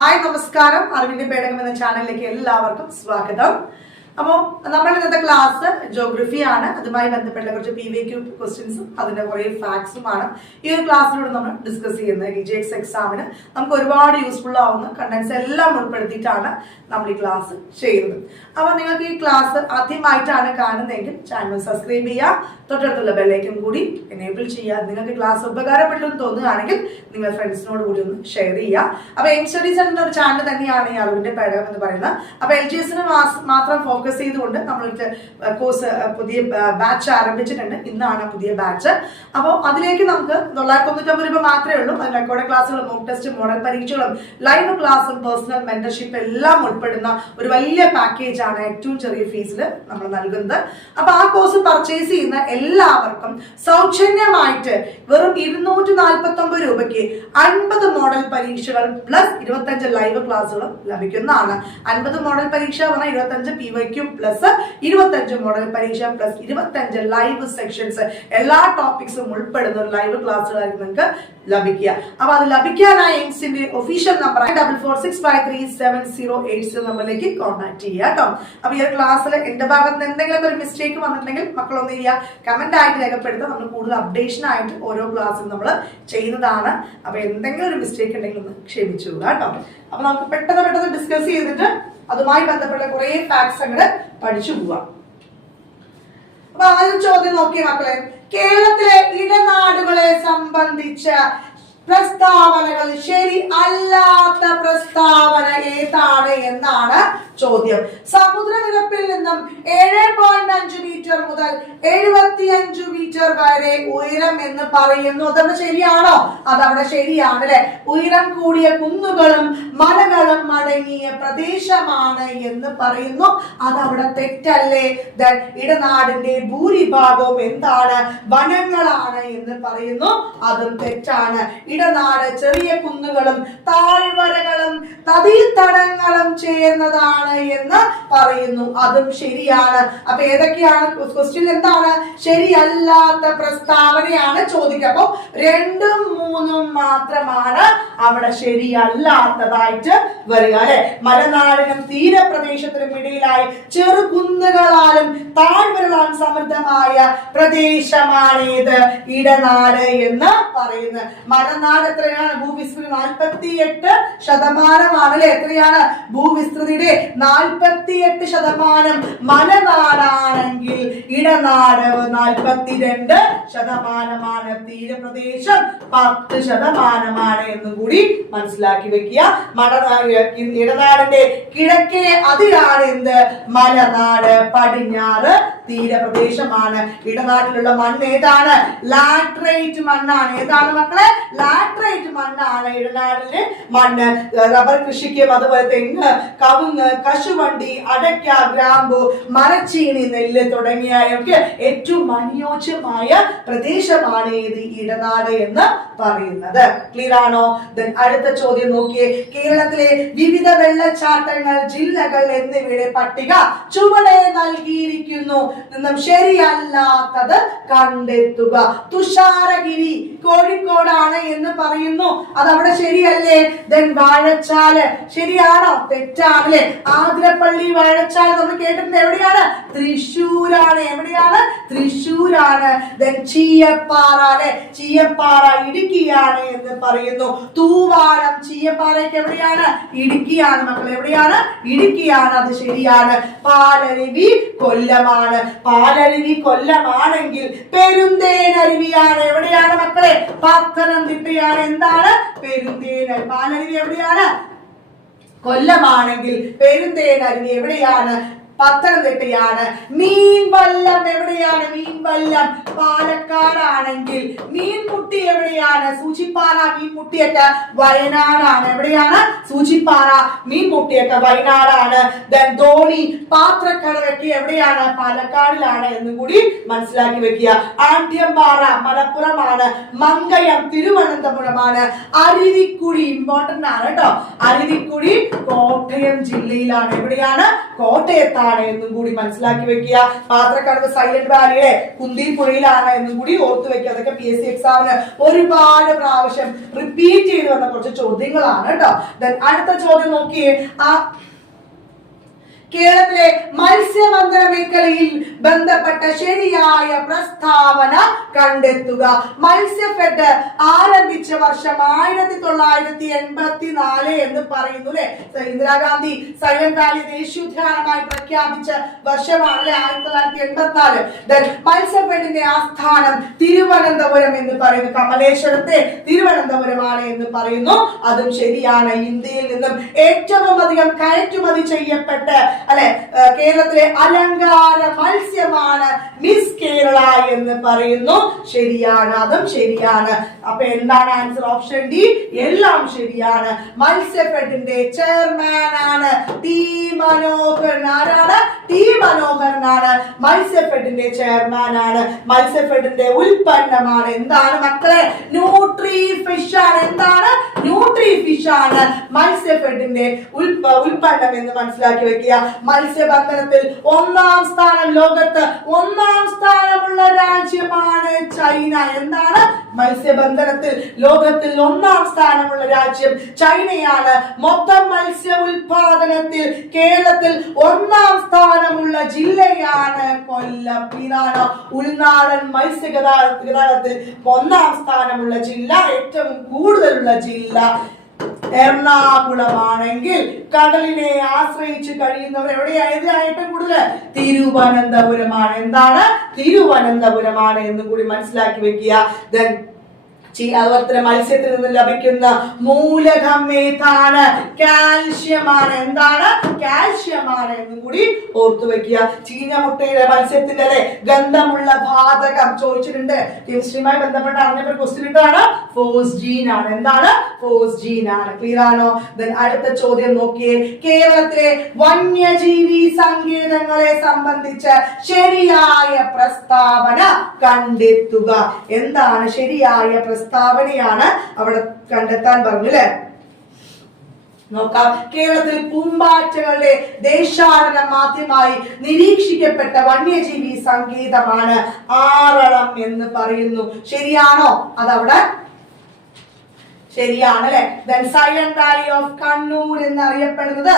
Hi നമസ്കാരം. അറിവിന്റെ പേടകം എന്ന ചാനലിലേക്ക് എല്ലാവർക്കും സ്വാഗതം. അപ്പോൾ നമ്മൾ ഇന്നത്തെ ക്ലാസ് ജോഗ്രഫി ആണ്. അതുമായി ബന്ധപ്പെട്ട കുറച്ച് PVQ ക്വസ്റ്റ്യൻസും അതിന്റെ കുറെ ഫാക്ട്സുമാണ് ഈ ഒരു ക്ലാസ്സിലൂടെ നമ്മൾ ഡിസ്കസ് ചെയ്യുന്നത്. EJX എക്സാമിന് നമുക്ക് ഒരുപാട് യൂസ്ഫുൾ ആവുന്ന കണ്ടന്റ്സ് എല്ലാം ഉൾപ്പെടുത്തിയിട്ടാണ് നമ്മൾ ഈ ക്ലാസ് ചെയ്യുന്നത്. അപ്പോൾ നിങ്ങൾക്ക് ഈ ക്ലാസ് ആദ്യമായിട്ടാണ് കാണുന്നതെങ്കിൽ ചാനൽ സബ്സ്ക്രൈബ് ചെയ്യുക, തൊട്ടടുത്തുള്ള ബെല്ലൈക്കൺ കൂടി എനേബിൾ ചെയ്യുക. നിങ്ങൾക്ക് ക്ലാസ് ഉപകാരപ്പെട്ടെന്ന് തോന്നുകയാണെങ്കിൽ നിങ്ങൾ ഫ്രണ്ട്സിനോട് കൂടി ഒന്ന് ഷെയർ ചെയ്യുക. അപ്പോൾ എയിം സ്റ്റഡീസ് എന്ന ഒരു ചാനൽ തന്നെയാണ് ഈ അറിവിന്റെ പേടകം എന്ന് പറയുന്നത്. അപ്പോൾ LGSന് മാത്രം ഫോക്കസ് ചെയ്തുകൊണ്ട് നമ്മൾക്ക് കോഴ്സ് പുതിയ ബാച്ച് ആരംഭിച്ചിട്ടുണ്ട്. ഇന്നാണ് പുതിയ ബാച്ച്. അപ്പോൾ അതിലേക്ക് നമുക്ക് 999 രൂപ മാത്രമേ ഉള്ളൂ. അതിൽ റെക്കോർഡ് ക്ലാസ്സുകളും മോക്ക് ടെസ്റ്റ് മോഡൽ പരീക്ഷകളും ലൈവ് ക്ലാസ്സും പേഴ്സണൽ മെന്റർഷിപ്പ് എല്ലാം ഉൾപ്പെടുന്ന ഒരു വലിയ പാക്കേജ് ആണ് ഏറ്റവും ചെറിയ ഫീസിൽ നമ്മൾ നൽകുന്നത്. അപ്പൊ ആ കോഴ്സ് പർച്ചേസ് ചെയ്യുന്ന എല്ലാവർക്കും സൗജന്യമായിട്ട് വെറും 249 രൂപയ്ക്ക് 50 മോഡൽ പരീക്ഷകൾ പ്ലസ് 25 ലൈവ് ക്ലാസ്സുകളും ലഭിക്കുന്നതാണ്. 50 മോഡൽ പരീക്ഷ പറഞ്ഞാൽ 25 PYQ പ്ലസ് 25 മോഡൽ പരീക്ഷ പ്ലസ് 25 ലൈവ് സെക്ഷൻസ് എല്ലാ ടോപ്പിക്സും ഉൾപ്പെടുന്ന ഒരു ലൈവ് ക്ലാസ്സുകളായിരിക്കും നിങ്ങൾക്ക് ലഭിക്കുക. അപ്പൊ അത് ലഭിക്കാനായി എയിംസിന്റെ ഒഫീഷ്യൽ നമ്പർ 9446537080 നമ്പറിലേക്ക് കോൺടാക്ട് ചെയ്യുക കേട്ടോ. അപ്പൊ ഈ ഒരു ക്ലാസ്സിൽ എന്റെ ഭാഗത്ത് എന്തെങ്കിലും ഒരു മിസ്റ്റേക്ക് വന്നിട്ടുണ്ടെങ്കിൽ മക്കളൊന്ന് ചെയ്യുക, കമന്റ് ആയിട്ട് രേഖപ്പെടുത്തുക. നമ്മൾ കൂടുതൽ അപ്ഡേഷൻ ആയിട്ട് ഓരോ ക്ലാസ്സിൽ നമ്മൾ ചെയ്യുന്നതാണ്. അപ്പൊ എന്തെങ്കിലും ഒരു മിസ്റ്റേക്ക് ഉണ്ടെങ്കിൽ ഒന്ന് ക്ഷമിച്ചു കേട്ടോ. അപ്പൊ നമുക്ക് പെട്ടെന്ന് ഡിസ്കസ് ചെയ്തിട്ട് അതുമായി ബന്ധപ്പെട്ട കുറെ ഫാക്ട്സ് അങ്ങോട്ട് പഠിച്ചു പോവാം. അപ്പൊ ആദ്യം ചോദ്യം നോക്കിയ മക്കളെ, കേരളത്തിലെ ഇടനാടുകളെ സംബന്ധിച്ച പ്രസ്താവനകൾ ശരി അല്ലാത്ത പ്രസ്താവന ഏതാണ് എന്നാണ് ചോദ്യം. സമുദ്രനിരപ്പിൽ നിന്നും 7.5 മീറ്റർ മുതൽ 75 മീറ്റർ വരെ ഉയരം എന്ന് പറയുന്നു. അതവിടെ ശരിയാണോ? അതവിടെ ശരിയാണ് അല്ലെ. ഉയരം കൂടിയ കുന്നുകളും മലകളും അടങ്ങിയ പ്രദേശമാണ് എന്ന് പറയുന്നു. അതവിടെ തെറ്റല്ലേ? ഇടനാടിന്റെ ഭൂരിഭാഗവും എന്താണ്? വനങ്ങളാണ് എന്ന് പറയുന്നു. അതും തെറ്റാണ്. ഇടനാട് ചെറിയ കുന്നുകളും താഴ്വരകളും നദീതടങ്ങളും ചേർന്നതാണ് എന്ന് പറയുന്നു. അതും ശരിയാണ്. അപ്പൊ ഏതൊക്കെയാണ് ക്വസ്റ്റ്യൻ? എന്താണ് ശരിയല്ലാത്ത പ്രസ്താവനയാണ് ചോദിക്കുക. അപ്പൊ 2ഉം 3ഉം മാത്രമാണ് അവിടെ ശരിയല്ലാത്തതായിട്ട് വരിക അല്ലെ. മലനാടിനും തീരപ്രദേശത്തിനും ഇടയിലായി ചെറു കുന്നുകളാലും താഴ്വരകളാലും സമൃദ്ധമായ പ്രദേശമാണേത്? ഇടനാട് എന്ന് പറയുന്നത്. മലനാട് എത്രയാണ്? ഭൂവിസ്തൃതി 48% അല്ലെ. എത്രയാണ് ഭൂവിസ്തൃതിയുടെ? 48%. മലനാടാണെങ്കിൽ ഇടനാട് 42%. തീരപ്രദേശം 10% എന്നും കൂടി മനസ്സിലാക്കി വെക്കുക. ഇടനാടിന്റെ കിഴക്കേ അതിരാണ് എന്ത്? മലനാട്. പടിഞ്ഞാറ് തീരപ്രദേശമാണ്. ഇടനാട്ടിലുള്ള മണ്ണ് ഏതാണ്? ലാറ്ററൈറ്റ് മണ്ണാണ്. ഏതാണ് മക്കളെ? ലാറ്ററൈറ്റ് മണ്ണാണ് ഇടനാടിലെ മണ്ണ്. റബ്ബർ കൃഷിക്കും അതുപോലെ തെങ്ങ്, കവുങ്ങ്, കശുവണ്ടി, അടയ്ക്ക, ഗ്രാമ്പു, മരച്ചീനി, നെല്ല് തുടങ്ങിയവയ്ക്ക് ഏറ്റവും അനുയോജ്യമായ പ്രദേശമാണ് ഏത്? ഇടനാട് എന്ന് പറയുന്നത്. ക്ലിയർ ആണോ? അടുത്ത ചോദ്യം നോക്കിയേ. കേരളത്തിലെ വിവിധ വെള്ളച്ചാട്ടങ്ങൾ, ജില്ലകൾ എന്നിവയുടെ പട്ടിക ചുവടെ നൽകിയിരിക്കുന്നു. നിന്നും ശരിയല്ലാത്തത് കണ്ടെത്തുക. തുഷാരഗിരി കോഴിക്കോടാണ് എന്ന് പറയുന്നു. അതവിടെ ശരിയല്ലേ? വാഴച്ചാല് ശരിയാണോ? തെറ്റാണല്ലേ. ആതിരപ്പള്ളി വാഴച്ചാല് നമ്മൾ കേട്ടിട്ടുണ്ട്. എവിടെയാണ്? തൃശ്ശൂരാണ്. എവിടെയാണ്? തൃശ്ശൂരാണ്. ചീയപ്പാറ അല്ലെ. ചീയപ്പാറ ഇടുക്കിയാണ് എന്ന് പറയുന്നു. തൂവാരം ചീയപ്പാറയ്ക്ക് എവിടെയാണ്? ഇടുക്കിയാണ് മക്കൾ. എവിടെയാണ്? ഇടുക്കിയാണ്. അത് ശരിയാണ്. പാലരുവി കൊല്ലമാണ്. പാലരുവി കൊല്ലമാണെങ്കിൽ പെരുന്തേനരുവിയാണ്. എവിടെയാണ് മക്കളെ? പത്തനംതിട്ടയാണ്. എന്താണ്? പെരുന്തേനരുവി. പാലരുവി എവിടെയാണ്? കൊല്ലമാണെങ്കിൽ പെരുന്തേനരുവി എവിടെയാണ്? പത്തനംതിട്ടയാണ്. മീൻവല്ലം എവിടെയാണ്? മീൻവല്ലം പാലക്കാടാണെങ്കിൽ മീൻമുട്ടി എവിടെയാണ്? സൂചിപ്പാറ. മീൻമുട്ടിയൊക്കെ വയനാടാണ്. എവിടെയാണ്? സൂചിപ്പാറ, മീൻമുട്ടിയൊക്കെ വയനാടാണ്. ധോണി, പാത്രക്കടവൊക്കെ എവിടെയാണ്? പാലക്കാടിലാണ് എന്നും കൂടി മനസ്സിലാക്കി വെക്കുക. ആഢ്യംപാറ മലപ്പുറമാണ്. മങ്കയം തിരുവനന്തപുരമാണ്. അരുവിക്കുഴി ഇമ്പോർട്ടന്റ് ആണ് കേട്ടോ. അരുവിക്കുഴി കോട്ടയം ജില്ലയിലാണ്. എവിടെയാണ്? കോട്ടയത്താണ് എന്നും കൂടി മനസ്സിലാക്കി വെക്കുക. പാത്രക്കടവ് സൈലന്റ് വാലിയുടെ കുന്തിപ്പുഴയിലാണ് എന്നും കൂടി ഓർത്തു വെക്കുക. അതൊക്കെ PSC എക്സാമിന് ഒരു ഒരുപാട് പ്രാവശ്യം റിപ്പീറ്റ് ചെയ്ത് വന്ന കുറച്ച് ചോദ്യങ്ങളാണ് കേട്ടോ. അടുത്ത ചോദ്യം നോക്കിയേ. കേരളത്തിലെ മത്സ്യബന്ധന മേഖലയിൽ ബന്ധപ്പെട്ട ശരിയായ പ്രസ്താവന കണ്ടെത്തുക. മത്സ്യഫെഡ് ആരംഭിച്ച വർഷം 1984 എന്ന് പറയുന്നു അല്ലെ. ഇന്ദിരാഗാന്ധി സൈലന്റ് വാലി ദേശീയോദ്യാനമായി പ്രഖ്യാപിച്ച വർഷമാണ് അല്ലെ 1984. മത്സ്യഫെഡിന്റെ ആസ്ഥാനം തിരുവനന്തപുരം എന്ന് പറയുന്നു. കമലേശ്വരത്തെ തിരുവനന്തപുരമാണ് എന്ന് പറയുന്നു. അതും ശരിയാണ്. ഇന്ത്യയിൽ നിന്നും ഏറ്റവും അധികം കയറ്റുമതി ചെയ്യപ്പെട്ട അല്ലെ കേരളത്തിലെ അലങ്കാര മത്സ്യമാണ് മിസ് കേരള എന്ന് പറയുന്നു. ശരിയാണ്, അതും ശരിയാണ്. അപ്പൊ എന്താണ് ആൻസർ? ഓപ്ഷൻ ഡി എല്ലാം ശരിയാണ്. മത്സ്യഫെഡിന്റെ ചെയർമാൻ ആണ് ടി മനോഹരൻ. ആരാണ്? ടി മനോഹരനാണ് മത്സ്യഫെഡിന്റെ ചെയർമാൻ ആണ്. മത്സ്യഫെഡിന്റെ ഉൽപ്പന്നമാണ് എന്താണ് മക്കളെ? ന്യൂട്രി ഫിഷ് ആണ്. എന്താണ്? ന്യൂട്രി ഫിഷ് ആണ് മത്സ്യഫെഡിന്റെ ഉൽപ്പന്നം എന്ന് മനസ്സിലാക്കി വെക്കുക. മത്സ്യബന്ധനത്തിൽ ഒന്നാം സ്ഥാനം, ലോകത്ത് ഒന്നാം സ്ഥാനമുള്ള രാജ്യമാണ് ചൈന. എന്താണ്? മത്സ്യബന്ധനത്തിൽ ലോകത്തിൽ ഒന്നാം സ്ഥാനമുള്ള രാജ്യം ചൈനയാണ്. മൊത്തം മത്സ്യ ഉൽപാദനത്തിൽ കേരളത്തിൽ ഒന്നാം സ്ഥാനമുള്ള ജില്ലയാണ് കൊല്ലം. ഇതാണ് ഉൾനാടൻ മത്സ്യഗതാഗതത്തിൽ ഒന്നാം സ്ഥാനമുള്ള ജില്ല. ഏറ്റവും കൂടുതലുള്ള ജില്ല എറണാകുളമാണെങ്കിൽ കടലിനെ ആശ്രയിച്ച് കഴിയുന്നവർ എവിടെയായത്? ഏറ്റവും കൂടുതൽ തിരുവനന്തപുരമാണ്. എന്താണ്? തിരുവനന്തപുരമാണ് എന്ന് കൂടി മനസ്സിലാക്കി വെക്കുക. അതുപോലെ തന്നെ മത്സ്യത്തിൽ നിന്ന് ലഭിക്കുന്ന മൂലകം ഏതാണ്? കാൽഷ്യമാണ്. എന്താണ്? കാൽഷ്യമാണ് എന്നും കൂടി ഓർത്തു വെക്കുക. ചീഞ്ഞ മുട്ടയിലെ മത്സ്യത്തിന്റെ അല്ലെ ഗന്ധമുള്ള വാതകം ചോദിച്ചിട്ടുണ്ട്. കെമിസ്ട്രിയുമായി ബന്ധപ്പെട്ട് അറിഞ്ഞപ്പോൾ ക്വസ്റ്റ്യൻ ഇട്ടാണ് ഫോസ്ജീൻ ആണ്. എന്താണ്? ഫോസ്ജീൻ ആണ്. ക്ലിയർ ആണോ? അടുത്ത ചോദ്യം നോക്കിയേ. കേരളത്തിലെ വന്യജീവി സങ്കേതങ്ങളെ സംബന്ധിച്ച് ശരിയായ പ്രസ്താവന കണ്ടെത്തുക. എന്താണ് ശരിയായ പ്രസ്താവനയാണ് അവിടെ കണ്ടെത്താൻ പറഞ്ഞു അല്ലെ. നോക്കാം. കേരളത്തിൽ പൂമ്പാറ്റകളുടെ ദേശാടനം ആദ്യമായി നിരീക്ഷിക്കപ്പെട്ട വന്യജീവി സങ്കേതമാണ് ആറളം എന്ന് പറയുന്നു. ശരിയാണോ? അതവിടെ ശരിയാണ് അല്ലെ. സൈലന്റ് വാലി ഓഫ് കണ്ണൂർ എന്നറിയപ്പെടുന്നത്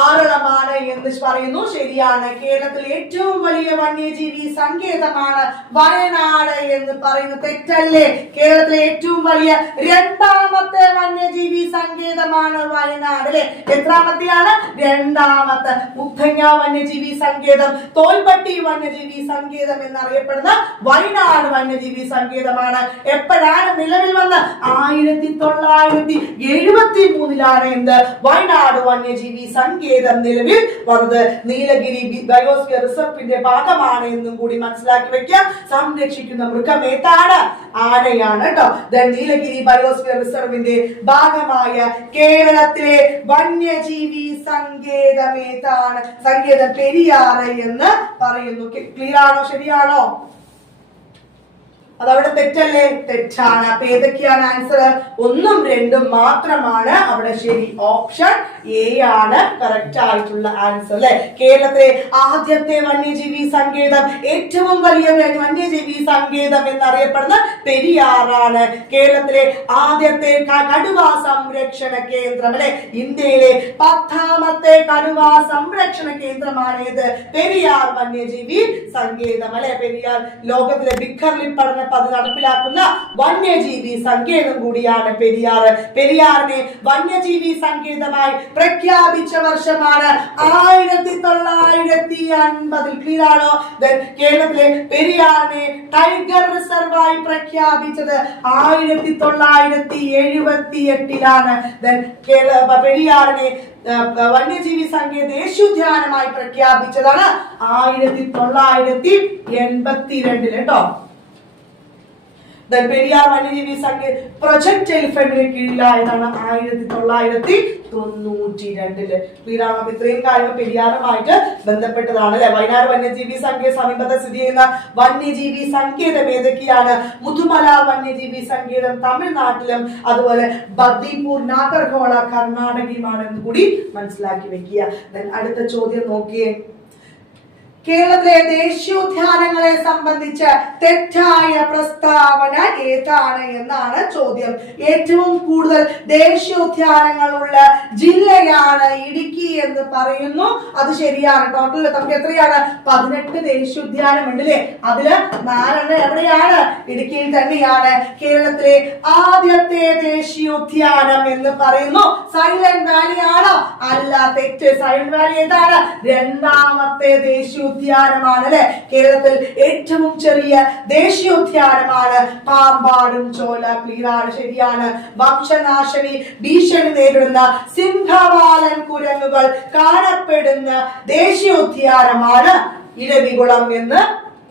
ആറളമാണ് എന്ന് പറയുന്നു. ശരിയാണ്. കേരളത്തിലെ ഏറ്റവും വലിയ വന്യജീവി സങ്കേതമാണ് വയനാട് എന്ന് പറയുന്നു. തെറ്റല്ലേ? കേരളത്തിലെ ഏറ്റവും വലിയ രണ്ടാമത്തെ വന്യജീവി സങ്കേതമാണ് വയനാട് അല്ലെ. എത്രാമത്തെയാണ്? രണ്ടാമത്തെ. മുത്തങ്ങ വന്യജീവി സങ്കേതം, തോൽപ്പട്ടി വന്യജീവി സങ്കേതം എന്നറിയപ്പെടുന്ന വയനാട് വന്യജീവി സങ്കേതമാണ്. എപ്പോഴാണ് നിലവിൽ വന്ന്? 1973 എന്ത് വയനാട് വന്യജീവി സങ്കേതം നിലവിൽ വന്നത്. നീലഗിരി ബയോസ്ഫിയർ റിസർവിന്റെ ഭാഗമാണ് എന്നും കൂടി മനസ്സിലാക്കി വെക്കാം. സംരക്ഷിക്കുന്ന മൃഗം ഏതാണ്? ആനയാണ് കേട്ടോ. നീലഗിരി ബയോസ്ഫിയർ റിസർവിന്റെ ഭാഗമായ കേരളത്തിലെ വന്യജീവി സങ്കേതം ഏതാണ്? സങ്കേതം പെരിയാറ് എന്ന് പറയുന്നു. ക്ലിയർ ആണോ? ശരിയാണോ? അതവിടെ തെറ്റല്ലേ? തെറ്റാണ്. അപ്പൊ ഏതൊക്കെയാണ് ആൻസർ? 1ഉം 2ഉം മാത്രമാണ് അവിടെ ശരി. ഓപ്ഷൻ എ ആണ് കറക്റ്റ് ആയിട്ടുള്ള ആൻസർ അല്ലെ. കേരളത്തിലെ ആദ്യത്തെ വന്യജീവി സങ്കേതം, ഏറ്റവും വലിയ വന്യജീവി സങ്കേതം എന്നറിയപ്പെടുന്ന പെരിയാറാണ്. കേരളത്തിലെ ആദ്യത്തെ കടുവ സംരക്ഷണ കേന്ദ്രം അല്ലെ. ഇന്ത്യയിലെ 10ാമത്തെ കടുവ സംരക്ഷണ കേന്ദ്രമാണ് ഏത്? പെരിയാർ വന്യജീവി സങ്കേതം അല്ലെ. പെരിയാർ ലോകത്തിലെ ബിക്കർലിൻ പഠനം അത് നടപ്പിലാക്കുന്ന വന്യജീവി സങ്കേതം കൂടിയാണ് പെരിയാർ. പെരിയാറിനെ വന്യജീവി സങ്കേതമായി പ്രഖ്യാപിച്ച വർഷമാണ് 1950. ക്ലിയർ ആണോ? കേരളത്തിലെ പെരിയാറിനെ ടൈഗർ റിസർവായി പ്രഖ്യാപിച്ചത് 1978. പെരിയാറിനെ വന്യജീവി സങ്കേത ദേശീയോദ്യാനമായി പ്രഖ്യാപിച്ചതാണ് 1982 കേട്ടോ. പെരിയാർ വന്യജീവി സങ്കേത പ്രൊജക്ട് എലിഫന്റിന് കീഴിലായതാണ് 1992. ക്ലിയറാണ്. ഇത്രയും കാര്യങ്ങൾ പെരിയാറുമായിട്ട് ബന്ധപ്പെട്ടതാണ് അല്ലെ. വയനാട് വന്യജീവി സങ്കേത സമീപത്ത് സ്ഥിതി ചെയ്യുന്ന വന്യജീവി സങ്കേതം ഏതൊക്കെയാണ്? മുതുമല വന്യജീവി സങ്കേതം തമിഴ്നാട്ടിലും അതുപോലെ ബന്ദിപ്പൂർ നാഗർഹോള കർണാടകയുമാണ് എന്ന് കൂടി മനസ്സിലാക്കി വെക്കുക. അടുത്ത ചോദ്യം നോക്കിയേ. കേരളത്തിലെ ദേശീയോദ്യാനങ്ങളെ സംബന്ധിച്ച് തെറ്റായ പ്രസ്താവന ഏതാണ് എന്നാണ് ചോദ്യം. ഏറ്റവും കൂടുതൽ ദേശീയോദ്യാനങ്ങളുള്ള ജില്ലയാണ് ഇടുക്കി എന്ന് പറയുന്നു. അത് ശരിയാണ്. ടോട്ടൽ നമുക്ക് എത്രയാണ്? 18 ദേശീയോദ്യാനം ഉണ്ട് അല്ലേ? അതില് 4 എവിടെയാണ്? ഇടുക്കിയിൽ തന്നെയാണ്. കേരളത്തിലെ ആദ്യത്തെ ദേശീയോദ്യാനം എന്ന് പറയുന്നു സൈലന്റ് വാലി ആണോ? അല്ല, തെറ്റ്. സൈലന്റ് വാലി ഏതാണ്? രണ്ടാമത്തെ ദേശീയോദ്യാനമാണ് അല്ലെ. കേരളത്തിൽ ഏറ്റവും ചെറിയ ദേശീയോദ്യാനമാണ് പാമ്പാടും ചോല. ക്ലിയറാണ്, ശരിയാണ്. വംശനാശനി ഭീഷണി നേരിടുന്ന സിംഹവാലൻ കുരങ്ങുകൾ കാണപ്പെടുന്ന ദേശീയോദ്യാനമാണ് ഇരവികുളം എന്ന്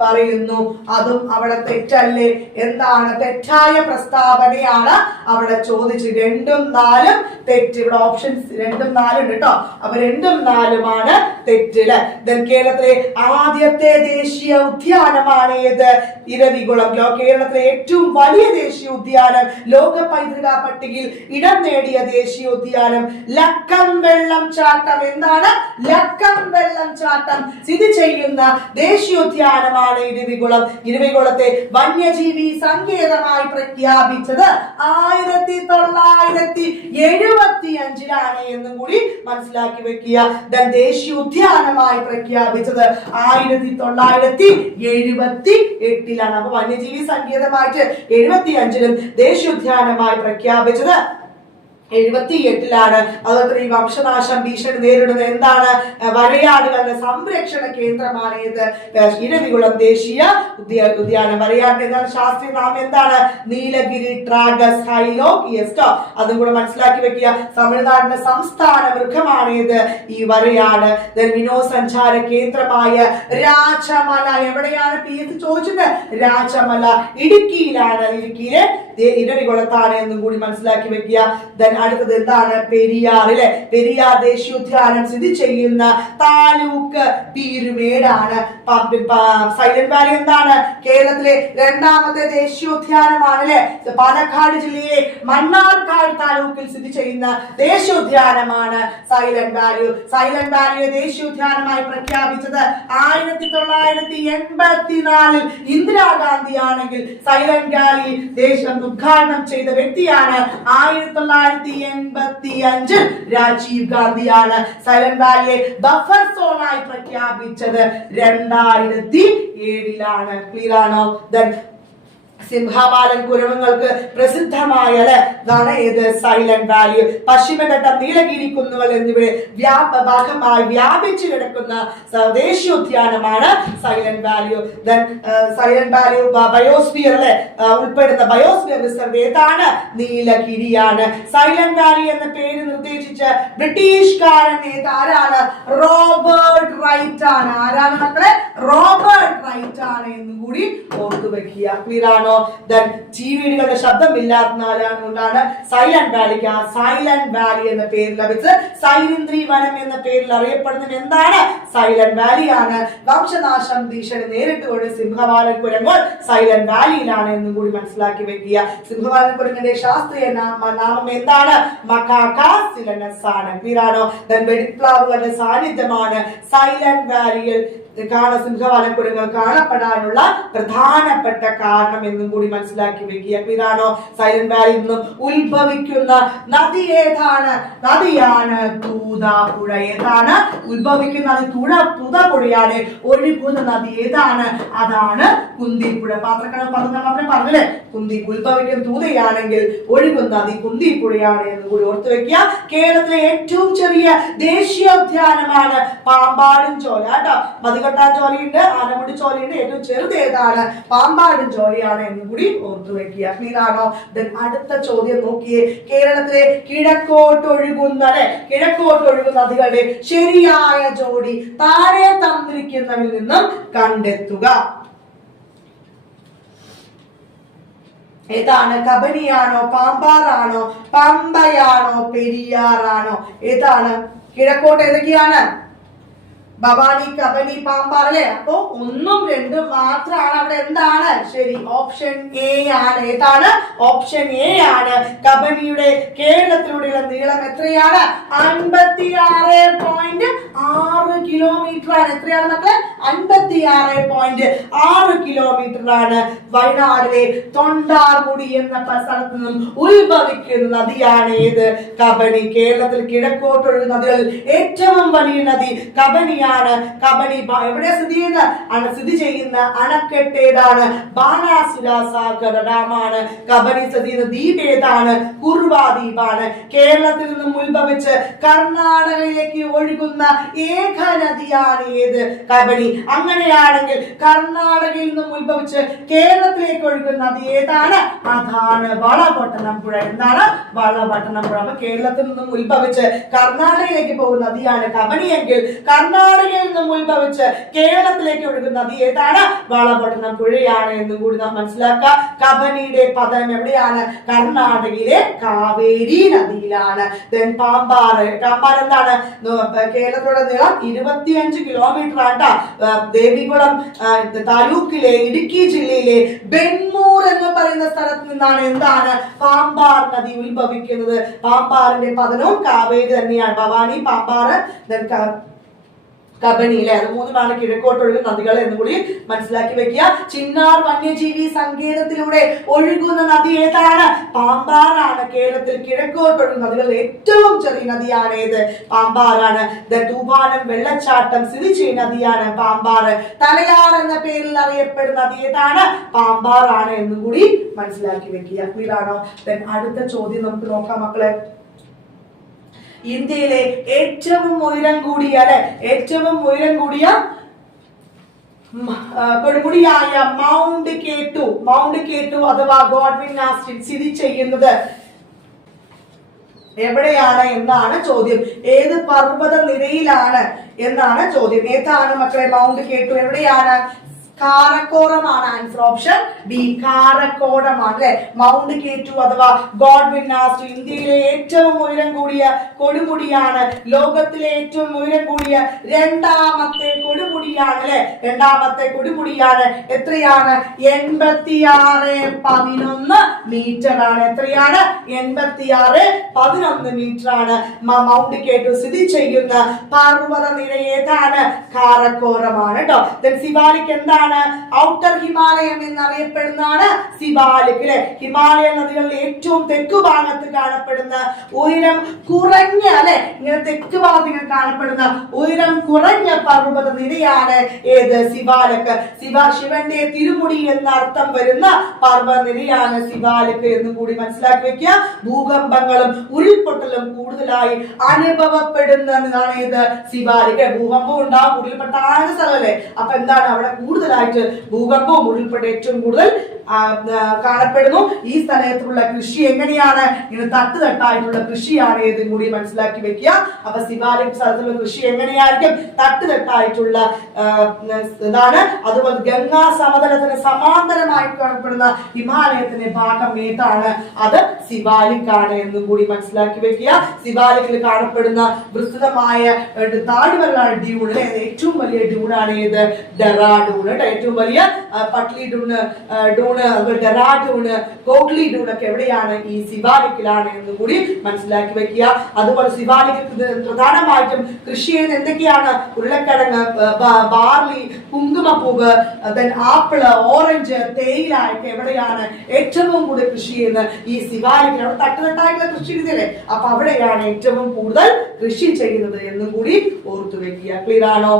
പറയുന്നു. അതും അവിടെ തെറ്റല്ലേ? എന്താണ്? തെറ്റായ പ്രസ്താവനയാണ് അവിടെ ചോദിച്ചു. 2ഉം 4ഉം തെറ്റ്. ഇവിടെ ഓപ്ഷൻസ് 2ഉം 4ഉം ഉണ്ട് കേട്ടോ. അപ്പൊ 2ഉം 4ഉമാണ് തെറ്റ് അല്ലെ. കേരളത്തിലെ ആദ്യത്തെ ദേശീയ ഉദ്യാനമാണ് ഏത്? ഇരവികുളം. കേരളത്തിലെ ഏറ്റവും വലിയ ദേശീയ ഉദ്യാനം, ലോക പൈതൃക പട്ടികയിൽ ഇടം നേടിയ ദേശീയോദ്യാനം ലക്കം വെള്ളച്ചാട്ടം. എന്താണ്? ലക്കം വെള്ളച്ചാട്ടം സ്ഥിതി ചെയ്യുന്ന ദേശീയോദ്യാനമാണ് ഇരവികുളം. ഇരവികുളത്തെ വന്യജീവി സങ്കേതമായി പ്രഖ്യാപിച്ചത് 1975 എന്നും കൂടി മനസ്സിലാക്കി വെക്കുക. ദേശീയോദ്യാനമായി പ്രഖ്യാപിച്ചത് 1978. അപ്പൊ വന്യജീവി സങ്കേതമായിട്ട് 75-ലും ദേശീയോദ്യാനമായി പ്രഖ്യാപിച്ചത് 78. അതുപോലെ ഈ വംശനാശം ഭീഷണി നേരിടുന്നത് എന്താണ്? വരയാടുകളുടെ സംരക്ഷണ കേന്ദ്രമാണ് ഏത്? ഇരവികുളം ദേശീയ ഉദ്യാനം. വരയാട് എന്താണ് ശാസ്ത്രീയ നാമം? എന്താണ്? നീലഗിരി ട്രാഗസ് ഹൈലോക്കിയസ്റ്റോ. അതും കൂടെ മനസ്സിലാക്കി വെക്കുക. തമിഴ്നാടിന്റെ സംസ്ഥാന മൃഗമാണ് ഏത്? ഈ വരയാട്. വിനോദസഞ്ചാര കേന്ദ്രമായ രാജമല എവിടെയാണ്? ചോദിച്ചത് രാജമല ഇടുക്കിയിലാണ്. ഇടുക്കിയിലെ ഇരവികുളത്താണ് എന്നും കൂടി മനസ്സിലാക്കി വെക്കുക. അടുത്തത് എന്താണ്? പെരിയാറിലെ പെരിയാർ ദേശീയോദ്യാനം സ്ഥിതി ചെയ്യുന്ന താലൂക്ക് പീരുമേടാണ്. സൈലന്റ് വാലി എന്താണ്? കേരളത്തിലെ രണ്ടാമത്തെ ദേശീയോദ്യാനമാണ് അല്ലെ. പാലക്കാട് ജില്ലയിലെ മണ്ണാർക്കാട് താലൂക്കിൽ സ്ഥിതി ചെയ്യുന്ന ദേശീയോദ്യാനമാണ് സൈലന്റ് വാലി. സൈലന്റ് വാലിയെ ദേശീയോദ്യാനമായി പ്രഖ്യാപിച്ചത് 1984 ഇന്ദിരാഗാന്ധി ആണെങ്കിൽ സൈലന്റ് വാലി ദേശം ഉദ്ഘാടനം ചെയ്ത വ്യക്തിയാണ് 1985 രാജീവ് ഗാന്ധിയാണ്. സൈലന്റ് വാലിയെ ബഫർ സോണായി പ്രഖ്യാപിച്ചത് 2007. ക്ലിയർ ആണോ? സിംഹവാലൻ കുരങ്ങുകൾക്ക് പ്രസിദ്ധമായ ഇതാണ് ഏത്? Silent Valley. പശ്ചിമഘട്ടം, നീലഗിരി കുന്നുകൾ എന്നിവയുടെ ഭാഗമായി വ്യാപിച്ചു കിടക്കുന്ന ദേശീയോദ്യാനമാണ് Silent Valley. Silent Valley biosphere ഉൾപ്പെടുന്ന ബയോസ്ഫിയർ റിസർവ് ഏതാണ്? നീലഗിരിയാണ്. സൈലന്റ് വാലി എന്ന പേര് നിർദ്ദേശിച്ച ബ്രിട്ടീഷുകാരൻ ആരാണ്? റോബർട്ട് റൈറ്റ് ആണ്. ആരാണ് മക്കളെ? റോബർട്ട് റൈറ്റ് ആണ് എന്നും കൂടി ഓർത്തു വെക്കുക. ക്ലിയർ ആണോ? ജീവികളുടെ ശബ്ദമില്ലാത്തതുകൊണ്ടാണ് സൈലന്റ് വാലിക്ക് സൈലന്റ് വാലി എന്ന പേര് ലഭിച്ചത്. സൈലന്ത്രി വനം എന്ന പേരിൽ അറിയപ്പെടുന്നത് എന്താണ്? സൈലന്റ് വാലിയാണ്. വംശനാശം ഭീഷണി നേരിട്ടുകൊണ്ട് സിംഹവാലൻ കുരങ്ങുകൾ സൈലന്റ് വാലിയിലാണ് എന്നും കൂടി മനസ്സിലാക്കി വെക്കുക. സിംഹവാലൻ കുരങ്ങിന്റെ ശാസ്ത്രീയ നാമം എന്താണ്? മക്കാക്ക സിലനസ് ആണ്. ക്ലിയറാണോ? വെടിപ്ലാവുകളുടെ സാന്നിധ്യമാണ് സൈലന്റ് വാലിയിൽ സിംഹവാലൻ കുരങ്ങുകൾ കാണപ്പെടാനുള്ള പ്രധാനപ്പെട്ട കാരണം എന്നും കൂടി മനസ്സിലാക്കി വെക്കുക. ക്ലിയറാണോ? സൈലന്റ് വാലിയിൽ നിന്നും ഉത്ഭവിക്കുന്ന നദി ഏതാണ്? നദിയാണ് തൂതാപ്പുഴ. ഏതാണ് ഉത്ഭവിക്കുന്ന നദി? തൂതാപ്പുഴയാണ്. ഒഴുകുന്ന നദി ഏതാണ്? അതാണ് കുന്തിപ്പുഴ. പാത്രക്കടവ് പദങ്ങൾ മാത്രമേ പറഞ്ഞല്ലേ. ഉത്ഭവിക്കുന്ന തൂതയാണെങ്കിൽ ഒഴുകുന്ന നദി കുന്തിപ്പുഴയാണ് എന്ന് കൂടി ഓർത്തു വെക്കുക. കേരളത്തിലെ ഏറ്റവും ചെറിയ ദേശീയോദ്യാനമാണ് പാമ്പാടും ചോല കേട്ടോ. മതികെട്ടാഞ്ചോലയുണ്ട്, ആനമുടി ചോലയുണ്ട്. ഏറ്റവും ചെറുത് ഏതാണ്? പാമ്പാടും ചോലയാണ് എന്നും കൂടി ഓർത്തു വെക്കുക. ക്ലിയർ ആണോ? അടുത്ത ചോദ്യം നോക്കിയേ. കേരളത്തിലെ കിഴക്കോട്ടൊഴുകുന്ന നദികളുടെ ശരിയായ ജോഡി താഴെ തന്നിരിക്കുന്നതിൽ നിന്നും കണ്ടെത്തുക. ഏതാണ്? കബനിയാണോ? പാമ്പാറാണോ? പമ്പയാണോ? പെരിയാറാണോ? ഏതാണ്? കിഴക്കോട്ട് ഏതൊക്കെയാണ്? ഭവാനി, കബനി, പാമ്പാർ അല്ലെ. അപ്പൊ 1ഉം 2ഉം മാത്രമാണ് അവിടെ. എന്താണ് ശരി? ഓപ്ഷൻ എ ആണ്. ഏതാണ്? ഓപ്ഷൻ എ ആണ്. കബനിയുടെ കേരളത്തിലൂടെയുള്ള നീളം എത്രയാണ്? 56.6 കിലോമീറ്റർ ആണ്. എത്രയാണ് മക്കളെ? 56.6 കിലോമീറ്റർ ആണ്. വയനാടിലെ തൊണ്ടാർമുടി എന്ന സ്ഥലത്ത് നിന്നും ഉത്ഭവിക്കുന്ന നദിയാണ് ഏത്? കബനി. കേരളത്തിൽ കിഴക്കോട്ടൊഴുകുന്ന നദികളിൽ ഏറ്റവും വലിയ നദി കബനിയാണ്. കബനി എവിടെ സ്ഥിതി ചെയ്യുന്ന അണക്കെട്ട് ഏതാണ്? ബാണാസുര സാഗർ ഡാമാണ്. കബനി സ്ഥിതി ചെയ്യുന്ന ദ്വീപ് ഏതാണ്? കുർവ ദ്വീപാണ്. കേരളത്തിൽ നിന്നും ഉത്ഭവിച്ച് കർണാടകയിലേക്ക് ഒഴുകുന്ന ഏക നദിയാണ് ഏത്? കബനി. അങ്ങനെയാണെങ്കിൽ കർണാടകയിൽ നിന്നും ഉത്ഭവിച്ച് കേരളത്തിലേക്ക് ഒഴുകുന്ന നദി ഏതാണ്? അതാണ് വളപട്ടണം പുഴ. എന്താണ്? വളപട്ടണം പുഴ. അപ്പൊ കേരളത്തിൽ നിന്നും ഉത്ഭവിച്ച് കർണാടകയിലേക്ക് പോകുന്ന നദിയാണ് കബനിയെങ്കിൽ കർണാടകയിൽ നിന്നും ഉത്ഭവിച്ച് കേരളത്തിലേക്ക് ഒഴുകുന്ന നദി ഏതാണ്? വളപട്ടണം പുഴയാണ് എന്നും കൂടി നാം മനസ്സിലാക്കുക. കബനിയുടെ പതനം എവിടെയാണ്? കർണാടകയിലെ കാവേരി നദിയിലാണ്. ദെൻ പാമ്പാർ. പാമ്പാർ എന്താണ്? കേരളത്തിലുള്ള നീളം 25 കിലോമീറ്റർ ആണ്. ദേവികുളം താലൂക്കിലെ ഇടുക്കി ജില്ലയിലെ ബെന്മൂർ എന്ന് പറയുന്ന സ്ഥലത്ത് നിന്നാണ് എന്താണ്? പാമ്പാർ നദി ഉത്ഭവിക്കുന്നത്. പാമ്പാറിന്റെ പതനവും കാവേരി തന്നെയാണ്. ഭവാനി, പാമ്പാർ, കബനിയിലെ. അത് 3 കിഴക്കോട്ടൊഴുകുന്ന നദികൾ എന്ന് കൂടി മനസ്സിലാക്കി വെക്കുക. ചിന്നാർ വന്യജീവി സങ്കേതത്തിലൂടെ ഒഴുകുന്ന നദി ഏതാണ്? പാമ്പാറാണ്. കേരളത്തിൽ കിഴക്കോട്ടൊഴുകുന്ന നദികളിൽ ഏറ്റവും ചെറിയ നദിയാണ് ഏത്? പാമ്പാറാണ്. തൂഫാനം വെള്ളച്ചാട്ടം സ്ഥിതി ചെയ്യുന്ന നദിയാണ് പാമ്പാർ. തലയാർ എന്ന പേരിൽ അറിയപ്പെടുന്ന നദി ഏതാണ്? പാമ്പാറാണ് എന്നും കൂടി മനസ്സിലാക്കി വെക്കുക. ക്ലിയർ ആണോ? അടുത്ത ചോദ്യം നമുക്ക് നോക്കാം മക്കളെ. ഇന്ത്യയിലെ ഏറ്റവും ഉയരം കൂടിയ കൊടുമുടിയായ മൗണ്ട് കേട്ടു അഥവാ ഗോഡ്വിൻ ആസ്റ്റിൻ സ്ഥിതി ചെയ്യുന്നത് എവിടെയാണ് എന്നാണ് ചോദ്യം. ഏത് പർവ്വത നിരയിലാണ് എന്നാണ് ചോദ്യം. ഏതാണ് മക്കളെ മൗണ്ട് കേട്ടു? എവിടെയാണ്? കാരക്കോറമാണ് ആൻസർ. ഓപ്ഷൻ ബി കാരക്കോടമാണ് അല്ലെ. മൗണ്ട് കേറ്റു അഥവാ ഗോഡ്വിൻ ആസ്റ്റിൻ ഇന്ത്യയിലെ ഏറ്റവും ഉയരം കൂടിയ കൊടുമുടിയാണ്. ലോകത്തിലെ ഏറ്റവും ഉയരം കൂടിയ രണ്ടാമത്തെ കൊടുമുടിയാണ് അല്ലെ. രണ്ടാമത്തെ കൊടുമുടിയാണ്. എത്രയാണ്? 86.11 മീറ്റർ ആണ്. എത്രയാണ്? 86.11 മീറ്റർ ആണ്. മൗണ്ട് കേറ്റു സ്ഥിതി ചെയ്യുന്ന പർവ്വത നിര ഏതാണ്? കാരക്കോറമാണ് കേട്ടോ. സിവാലിക് എന്താണ്? ഔട്ടർ ഹിമാലയം എന്നറിയപ്പെടുന്നതാണ് സിവാലിക് അല്ലെ. ഹിമാലയൻ നദികളിൽ ഏറ്റവും തെക്കു ഭാഗത്ത് കാണപ്പെടുന്ന ഉയരം കുറഞ്ഞ അല്ലെ, ഇങ്ങനെ തെക്ക് ഭാഗത്ത് കാണപ്പെടുന്ന ഉയരം കുറഞ്ഞ പർവ്വത നിരയാണ് ഏത്? സിവാലിക്. ശിവന്റെ തിരുമുടി എന്ന അർത്ഥം വരുന്ന പർവ്വത നിരയാണ് സിവാലിക് എന്നും കൂടി മനസ്സിലാക്കി വെക്കുക. ഭൂകമ്പങ്ങളും ഉരുൾപൊട്ടലും കൂടുതലായി അനുഭവപ്പെടുന്നതാണ് ഏത്? സിവാലിക്. ഭൂകമ്പം ഉണ്ടാവും, ഉരുൾപൊട്ട സ്ഥലമല്ലേ. അപ്പൊ എന്താണ് അവിടെ കൂടുതലായിട്ട് ഭൂകമ്പവും ഉരുൾപൊട്ട ഏറ്റവും കൂടുതൽ കാണപ്പെടുന്നു. ഈ സ്ഥലത്തുള്ള കൃഷി എങ്ങനെയാണ്? ഇങ്ങനെ തട്ടുതട്ടായിട്ടുള്ള കൃഷിയാണ് ഏതും കൂടി മനസ്സിലാക്കി വെക്കുക. അപ്പൊ സിവാലിക് സ്ഥലത്തുള്ള കൃഷി എങ്ങനെയായിരിക്കും? തട്ടുതട്ടായിട്ടുള്ള ഇതാണ്. അതുപോലെ ഗംഗാ സമതലത്തിന് സമാന്തരമായി കാണപ്പെടുന്ന ഹിമാലയത്തിന്റെ ഭാഗം ഏതാണ്? അത് സിവാലിക് ആണ് എന്നും കൂടി മനസ്സിലാക്കി വെക്കുക. സിവാലിക്കിൽ കാണപ്പെടുന്ന വിസ്തൃതമായ താഴ്വരകളാണ് ഡ്യൂൺ. ഏറ്റവും വലിയ ഡ്യൂണാണ് ഏത്? ഡെറാഡൂൺ. ഏറ്റവും വലിയ പട്ലി ഡൂണ്, ഡെറാഡൂണ്, കോഗ്ലി ഡൂൺ ഒക്കെ എവിടെയാണ്? ഈ സിവാലിക്കിലാണ് എന്ന് കൂടി മനസ്സിലാക്കി വെക്കുക. അതുപോലെ സിവാലിക് പ്രധാനമായിട്ടും കൃഷി ചെയ്യുന്ന എന്തൊക്കെയാണ്? ഉരുളക്കിഴങ്ങ്, ബാർലി, കുങ്കുമപ്പൂവ്, ആപ്പിള്, ഓറഞ്ച്, തേയില ഒക്കെ എവിടെയാണ് ഏറ്റവും കൂടുതൽ കൃഷി ചെയ്യുന്നത്? ഈ സിവാലിക്കിൽ. അവിടെ തട്ടുതട്ടായിട്ടുള്ള കൃഷി രീതിയല്ലേ, അപ്പൊ അവിടെയാണ് ഏറ്റവും കൂടുതൽ കൃഷി ചെയ്യുന്നത് എന്നും കൂടി ഓർത്തു വെക്കുക. ക്ലിയർ ആണോ?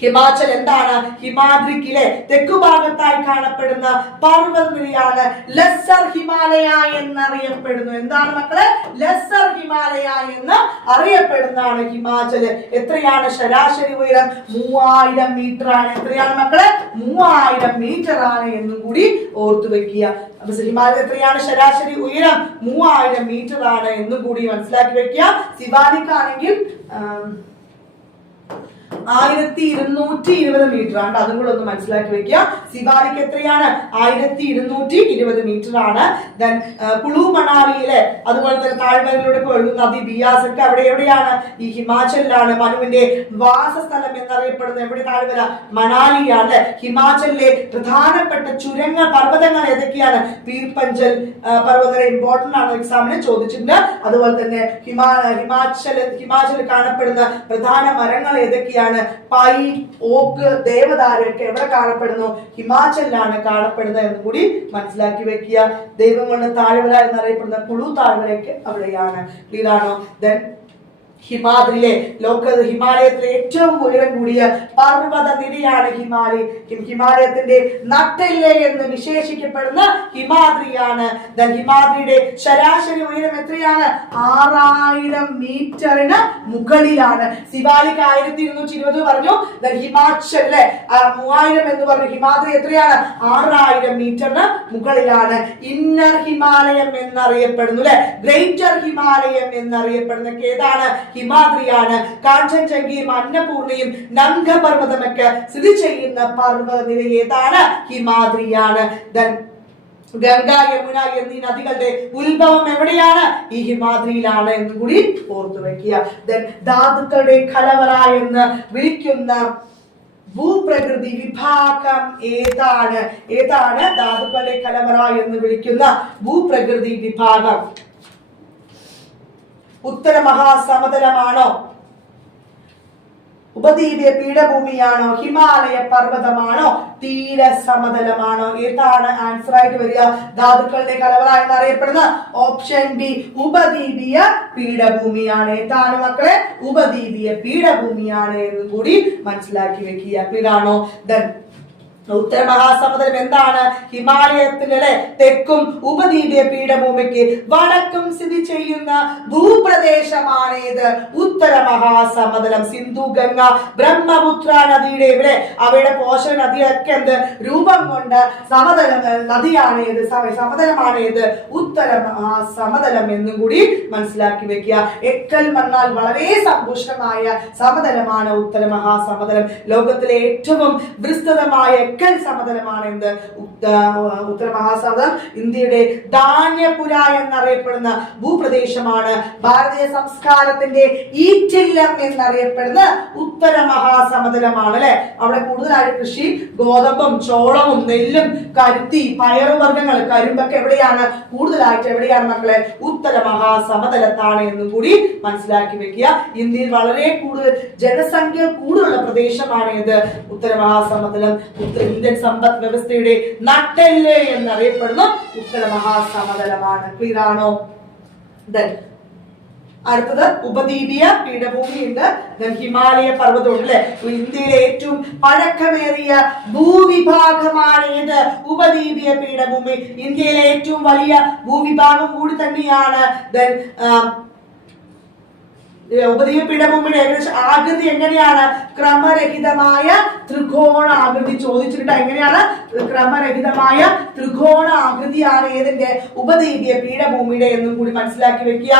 ഹിമാചൽ എന്താണ്? ഹിമാദ്രിക്കിലെ തെക്കുഭാഗത്തായി കാണപ്പെടുന്ന പർവ്വതനിരയാണ് ലെസ്സർ ഹിമാലയ എന്നറിയപ്പെടുന്നു. എന്താണ് മക്കളെ? ലെസ്സർ ഹിമാലയ എന്ന് അറിയപ്പെടുന്നതാണ് ഹിമാചൽ. എത്രയാണ് ശരാശരി ഉയരം? 3000 മീറ്റർ ആണ്. എത്രയാണ് മക്കളെ? 3000 മീറ്റർ ആണ് എന്നും കൂടി ഓർത്തു വെക്കുക. അപ്പൊ ഹിമാലയ എത്രയാണ് ശരാശരി ഉയരം? 3000 മീറ്റർ ആണ് എന്നും കൂടി മനസ്സിലാക്കി വെക്കുക. സിവാലിക് ആണെങ്കിൽ 1220 മീറ്റർ ആണ്. അതും കൂടെ ഒന്ന് മനസ്സിലാക്കി വെക്കുക. സിവാലിക് എത്രയാണ്? 1220 മീറ്റർ ആണ്. ദെൻ കുളു മണാലിയിലെ അതുപോലെ തന്നെ താഴ്വരകളിലൂടെ ഒഴുകുന്ന നദി ബിയാസ് ഒക്കെ അവിടെ എവിടെയാണ്? ഈ ഹിമാചലിലാണ്. മനുവിന്റെ വാസസ്ഥലം എന്നറിയപ്പെടുന്ന എവിടെ താഴ്വര? മണാലിയാണ്. ഹിമാചലിലെ പ്രധാനപ്പെട്ട ചുരങ്ങ പർവ്വതങ്ങൾ ഏതൊക്കെയാണ്? പീർപഞ്ചൽ പർവ്വതങ്ങൾ ഇമ്പോർട്ടന്റ് ആണ്, എക്സാമിന് ചോദിച്ചിട്ടുണ്ട്. അതുപോലെ തന്നെ ഹിമാചലിൽ കാണപ്പെടുന്ന പ്രധാന മരങ്ങൾ ഏതൊക്കെയാണ്? പൈൻ, ഓക്ക്, ദേവദാരൊക്കെ എവിടെ കാണപ്പെടുന്നു? ഹിമാചലിലാണ് കാണപ്പെടുന്നത് എന്ന് കൂടി മനസ്സിലാക്കി വെക്കുക. ദൈവങ്ങളുടെ താഴ്വര എന്നറിയപ്പെടുന്ന കുളു താഴ്വരയൊക്കെ അവിടെയാണ്. ക്ലിയർ ആണോ? ദെൻ ഹിമാദ്രിയിലെ ഹിമാലയത്തിലെ ഏറ്റവും ഉയരം കൂടിയ പർവ്വത നിരയാണ് ഹിമാലയത്തിന്റെ നട്ടെല്ല് എന്ന് വിശേഷിക്കപ്പെടുന്ന ഹിമാദ്രിയാണ്. ഹിമാദ്രിയുടെ ശരാശരി ഉയരം എത്രയാണ്? 6000 മീറ്ററിന് മുകളിലാണ്. സിവാലിക് 1220 പറഞ്ഞു. ഹിമാചലിലെ 3000 എന്ന് പറഞ്ഞു. ഹിമാദ്രി എത്രയാണ്? 6000 മീറ്ററിന് മുകളിലാണ്. ഇന്നർ ഹിമാലയം എന്നറിയപ്പെടുന്നു അല്ലെ, ഗ്രേറ്റർ ഹിമാലയം എന്നറിയപ്പെടുന്ന ഏതാണ്? ഹിമാദ്രിയാണ്. കാഞ്ചൻജംഗയും അന്നപൂർണയും നംഗ പർവ്വതമൊക്കെ സ്ഥിതി ചെയ്യുന്ന പർവ്വതനിര ഏതാണ്? ഹിമാദ്രിയാണ്. ഗംഗ, യമുന എന്നീ നദികളുടെ ഉത്ഭവം എവിടെയാണ്? ഈ ഹിമാദ്രിയിലാണ് എന്ന് കൂടി ഓർത്തു വെക്കുക. ധാതുക്കളുടെ കലവറ എന്ന് വിളിക്കുന്ന ഭൂപ്രകൃതി വിഭാഗം ഏതാണ്? ധാതുക്കളുടെ കലവറ എന്ന് വിളിക്കുന്ന ഭൂപ്രകൃതി വിഭാഗം? ഉത്തര മഹാസമതലമാണോ? ഉപദ്വീപീയ പീഠഭൂമിയാണോ? ഹിമാലയ പർവ്വതമാണോ? തീരസമതലമാണോ? ഏതാണ് ആൻസർ ആയിട്ട് വരിക? ധാതുക്കളുടെ കലവറ എന്നറിയപ്പെടുന്ന ഓപ്ഷൻ ബി ഉപദ്വീപീയ പീഠഭൂമിയാണ്. ഏതാണ് മക്കളെ? ഉപദ്വീപീയ പീഠഭൂമിയാണ് എന്ന് കൂടി മനസ്സിലാക്കി വെക്കുക. ക്ലിയർ ആണോ? ഉത്തര മഹാസമുദ്രം എന്താണ്? ഹിമാലയത്തിന്റെ തെക്കും ഉപദ്വീപീയ പീഠഭൂമിക്ക് വടക്കും സ്ഥിതി ചെയ്യുന്ന ഭൂപ്രദേശമാണ് ഇത് ഉത്തര മഹാസമുദ്രം. സിന്ധു, ഗംഗ, ബ്രഹ്മപുത്ര നദിയുടെ ഇവിടെ അവയുടെ പോഷക നദിയൊക്കെ എന്ത് രൂപം കൊണ്ട് നദിയാണ് ഏത്? സമതലമാണ് ഏത്? ഉത്തര മഹാസമതലം എന്നും കൂടി മനസ്സിലാക്കി വെക്കുക. എക്കൽ മണ്ണാൽ വളരെ സമ്പുഷ്ടമായ സമതലമാണ് ഉത്തര മഹാസമതലം. ലോകത്തിലെ ഏറ്റവും വിസ്തൃതമായ സമതലമാണ് എന്ത്? ഉത്തര മഹാസമുദ്രം. ഇന്ത്യയുടെ ധാന്യപുര എന്നറിയപ്പെടുന്ന ഭൂപ്രദേശമാണ്. ഭാരതീയ സംസ്കാരത്തിന്റെ ഈറ്റില്ലം എന്നറിയപ്പെടുന്ന ഉത്തര മഹാസമുദ്രമാണ് അല്ലെ. അവിടെ കൂടുതലായിട്ട് കൃഷി ഗോതമ്പും ചോളവും നെല്ലും കരുത്തി പയറുവർഗ്ഗങ്ങൾ കരിമ്പൊക്കെ എവിടെയാണ്? കൂടുതലായിട്ട് എവിടെയാണ് മക്കളെ? ഉത്തര മഹാസമതലത്താണ് എന്നും കൂടി മനസ്സിലാക്കി വെക്കുക. ഇന്ത്യയിൽ വളരെ കൂടുതൽ ജനസംഖ്യ കൂടുതലുള്ള പ്രദേശമാണ് ഇത് ഉത്തര മഹാസമതലം. ഇന്ത്യൻ സമ്പദ് വ്യവസ്ഥയുടെ നട്ടെല്ല് എന്നറിയപ്പെടുന്ന ഉത്തര മഹാസമതലമാണ്. ക്ലിയർ ആണോ? അടുത്തത് ഉപദ്വീപീയ പീഠഭൂമിയുണ്ട്. ഹിമാലയ പർവ്വതമുണ്ട് അല്ലെ. ഇന്ത്യയിലെ ഏറ്റവും പഴക്കമേറിയ ഭൂവിഭാഗമാണ് ഏത്? ഉപദ്വീപീയ പീഠഭൂമി. ഇന്ത്യയിലെ ഏറ്റവും വലിയ ഭൂവിഭാഗം കൂടി തന്നെയാണ്. ഉപദ്വീപ പീഠഭൂമിയുടെ ഏകദേശം ആകൃതി എങ്ങനെയാണ്? ക്രമരഹിതമായ ത്രികോണ ആകൃതി ചോദിച്ചിട്ടുണ്ട്. എങ്ങനെയാണ്? ക്രമരഹിതമായ ത്രികോണ ആകൃതിയാണ് ഏതിന്റെ? ഉപദ്വീപീയ പീഠഭൂമിയുടെ എന്നും കൂടി മനസ്സിലാക്കി വെക്കുക.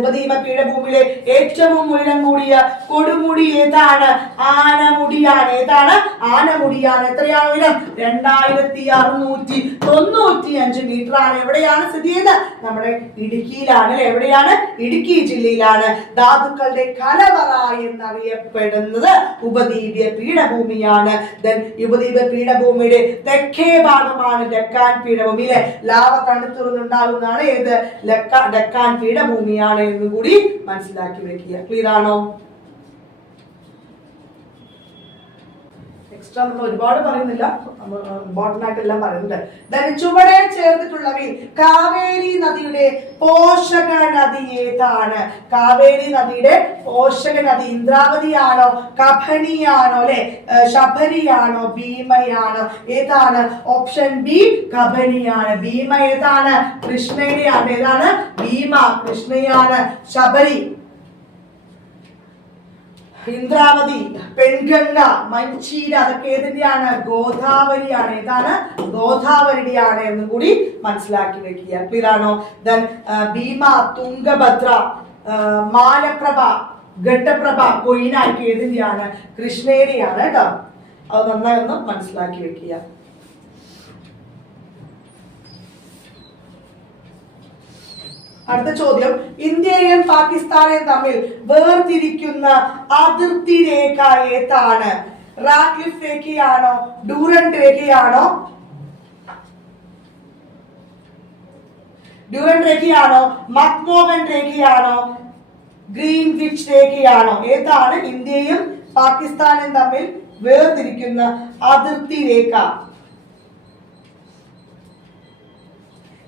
ഉപദ്വീപ പീഠഭൂമിയിലെ ഏറ്റവും ഉയരം കൂടിയ കൊടുമുടി ഏതാണ്? ആനമുടിയാണ്. ഏതാണ്? ആനമുടിയാണ്. എത്രയാണ് ഉയരം? 2695 മീറ്റർ ആണ്. എവിടെയാണ് സ്ഥിതി ചെയ്യുന്നത്? നമ്മുടെ ഇടുക്കിയിലാണ് അല്ലെ. എവിടെയാണ്? ഇടുക്കി ജില്ലയിലാണ്. ധാതുക്കളുടെ കലവറ എന്നറിയപ്പെടുന്നത് ഉപദ്വീപീയ പീഠഭൂമിയാണ്. ഉപദ്വീപ പീഠഭൂമിയുടെ തെക്കേ ഭാഗമാണ് ഡെക്കാൻ പീഠഭൂമിയിലെ ലാവ തണുത്തുറന്നുണ്ടാകുന്നതാണ് ഏത്? ഡെക്കാൻ പീഠഭൂമിയാണ് എന്ന് കൂടി മനസ്സിലാക്കി വെക്കുക. ക്ലിയർ ആണോ? എക്സ്ട്രാ നമ്മൾ ഒരുപാട് പറയുന്നില്ല, ഇമ്പോർട്ടന്റ് ആയിട്ട് എല്ലാം പറയുന്നുണ്ട്. ചുവടെ ചേർത്തിട്ടുള്ളവയിൽ കാവേരി നദിയുടെ പോഷക നദി ഏതാണ്? കാവേരി നദിയുടെ പോഷക നദി ഇന്ദ്രാവതിയാണോ, കബനിയാണോ അല്ലെ, ശബരിയാണോ, ഭീമയാണോ? ഏതാണ്? Option B കബനിയാണ്. ഭീമ ഏതാണ്? കൃഷ്ണയുടെയാണ്. ഏതാണ്? ഭീമ കൃഷ്ണയാണ്. ശബരി, ഇന്ദ്രാവതി, പെൺഗംഗ, മഞ്ചീര അതൊക്കെ ഏതിന്റെയാണ്? ഗോദാവരിയാണ്. ഏതാണ്? ഗോദാവരിയുടെയാണ് എന്ന് കൂടി മനസ്സിലാക്കി വെക്കുക. ക്ലിയർ ആണോ? ഭീമ, തുംഗഭദ്ര, മാലപ്രഭ, ഘട്ടപ്രഭ കൊയിനാക്കി ഏതിന്റെയാണ്? കൃഷ്ണേരിയാണ് കേട്ടോ. അത് നന്നായി ഒന്ന് മനസ്സിലാക്കി വെക്കുക. അടുത്ത ചോദ്യം, ഇന്ത്യയും പാകിസ്ഥാനെയും തമ്മിൽ വേർതിരിക്കുന്ന അതിർത്തി രേഖ ഏതാണ്? റാഡ്ക്ലിഫ് രേഖയാണോ? ഡ്യൂറന്റ് രേഖയാണോ? ഡ്യൂറന്റ് രേഖയാണോ? മക്മോഹൻ രേഖയാണോ? ഗ്രീൻവിച്ച് രേഖയാണോ? ഏതാണ് ഇന്ത്യയും പാകിസ്ഥാനും തമ്മിൽ വേർതിരിക്കുന്ന അതിർത്തി രേഖ?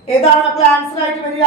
ഏതാണ് മക്കളെ ആൻസർ ആയിട്ട് വരിക?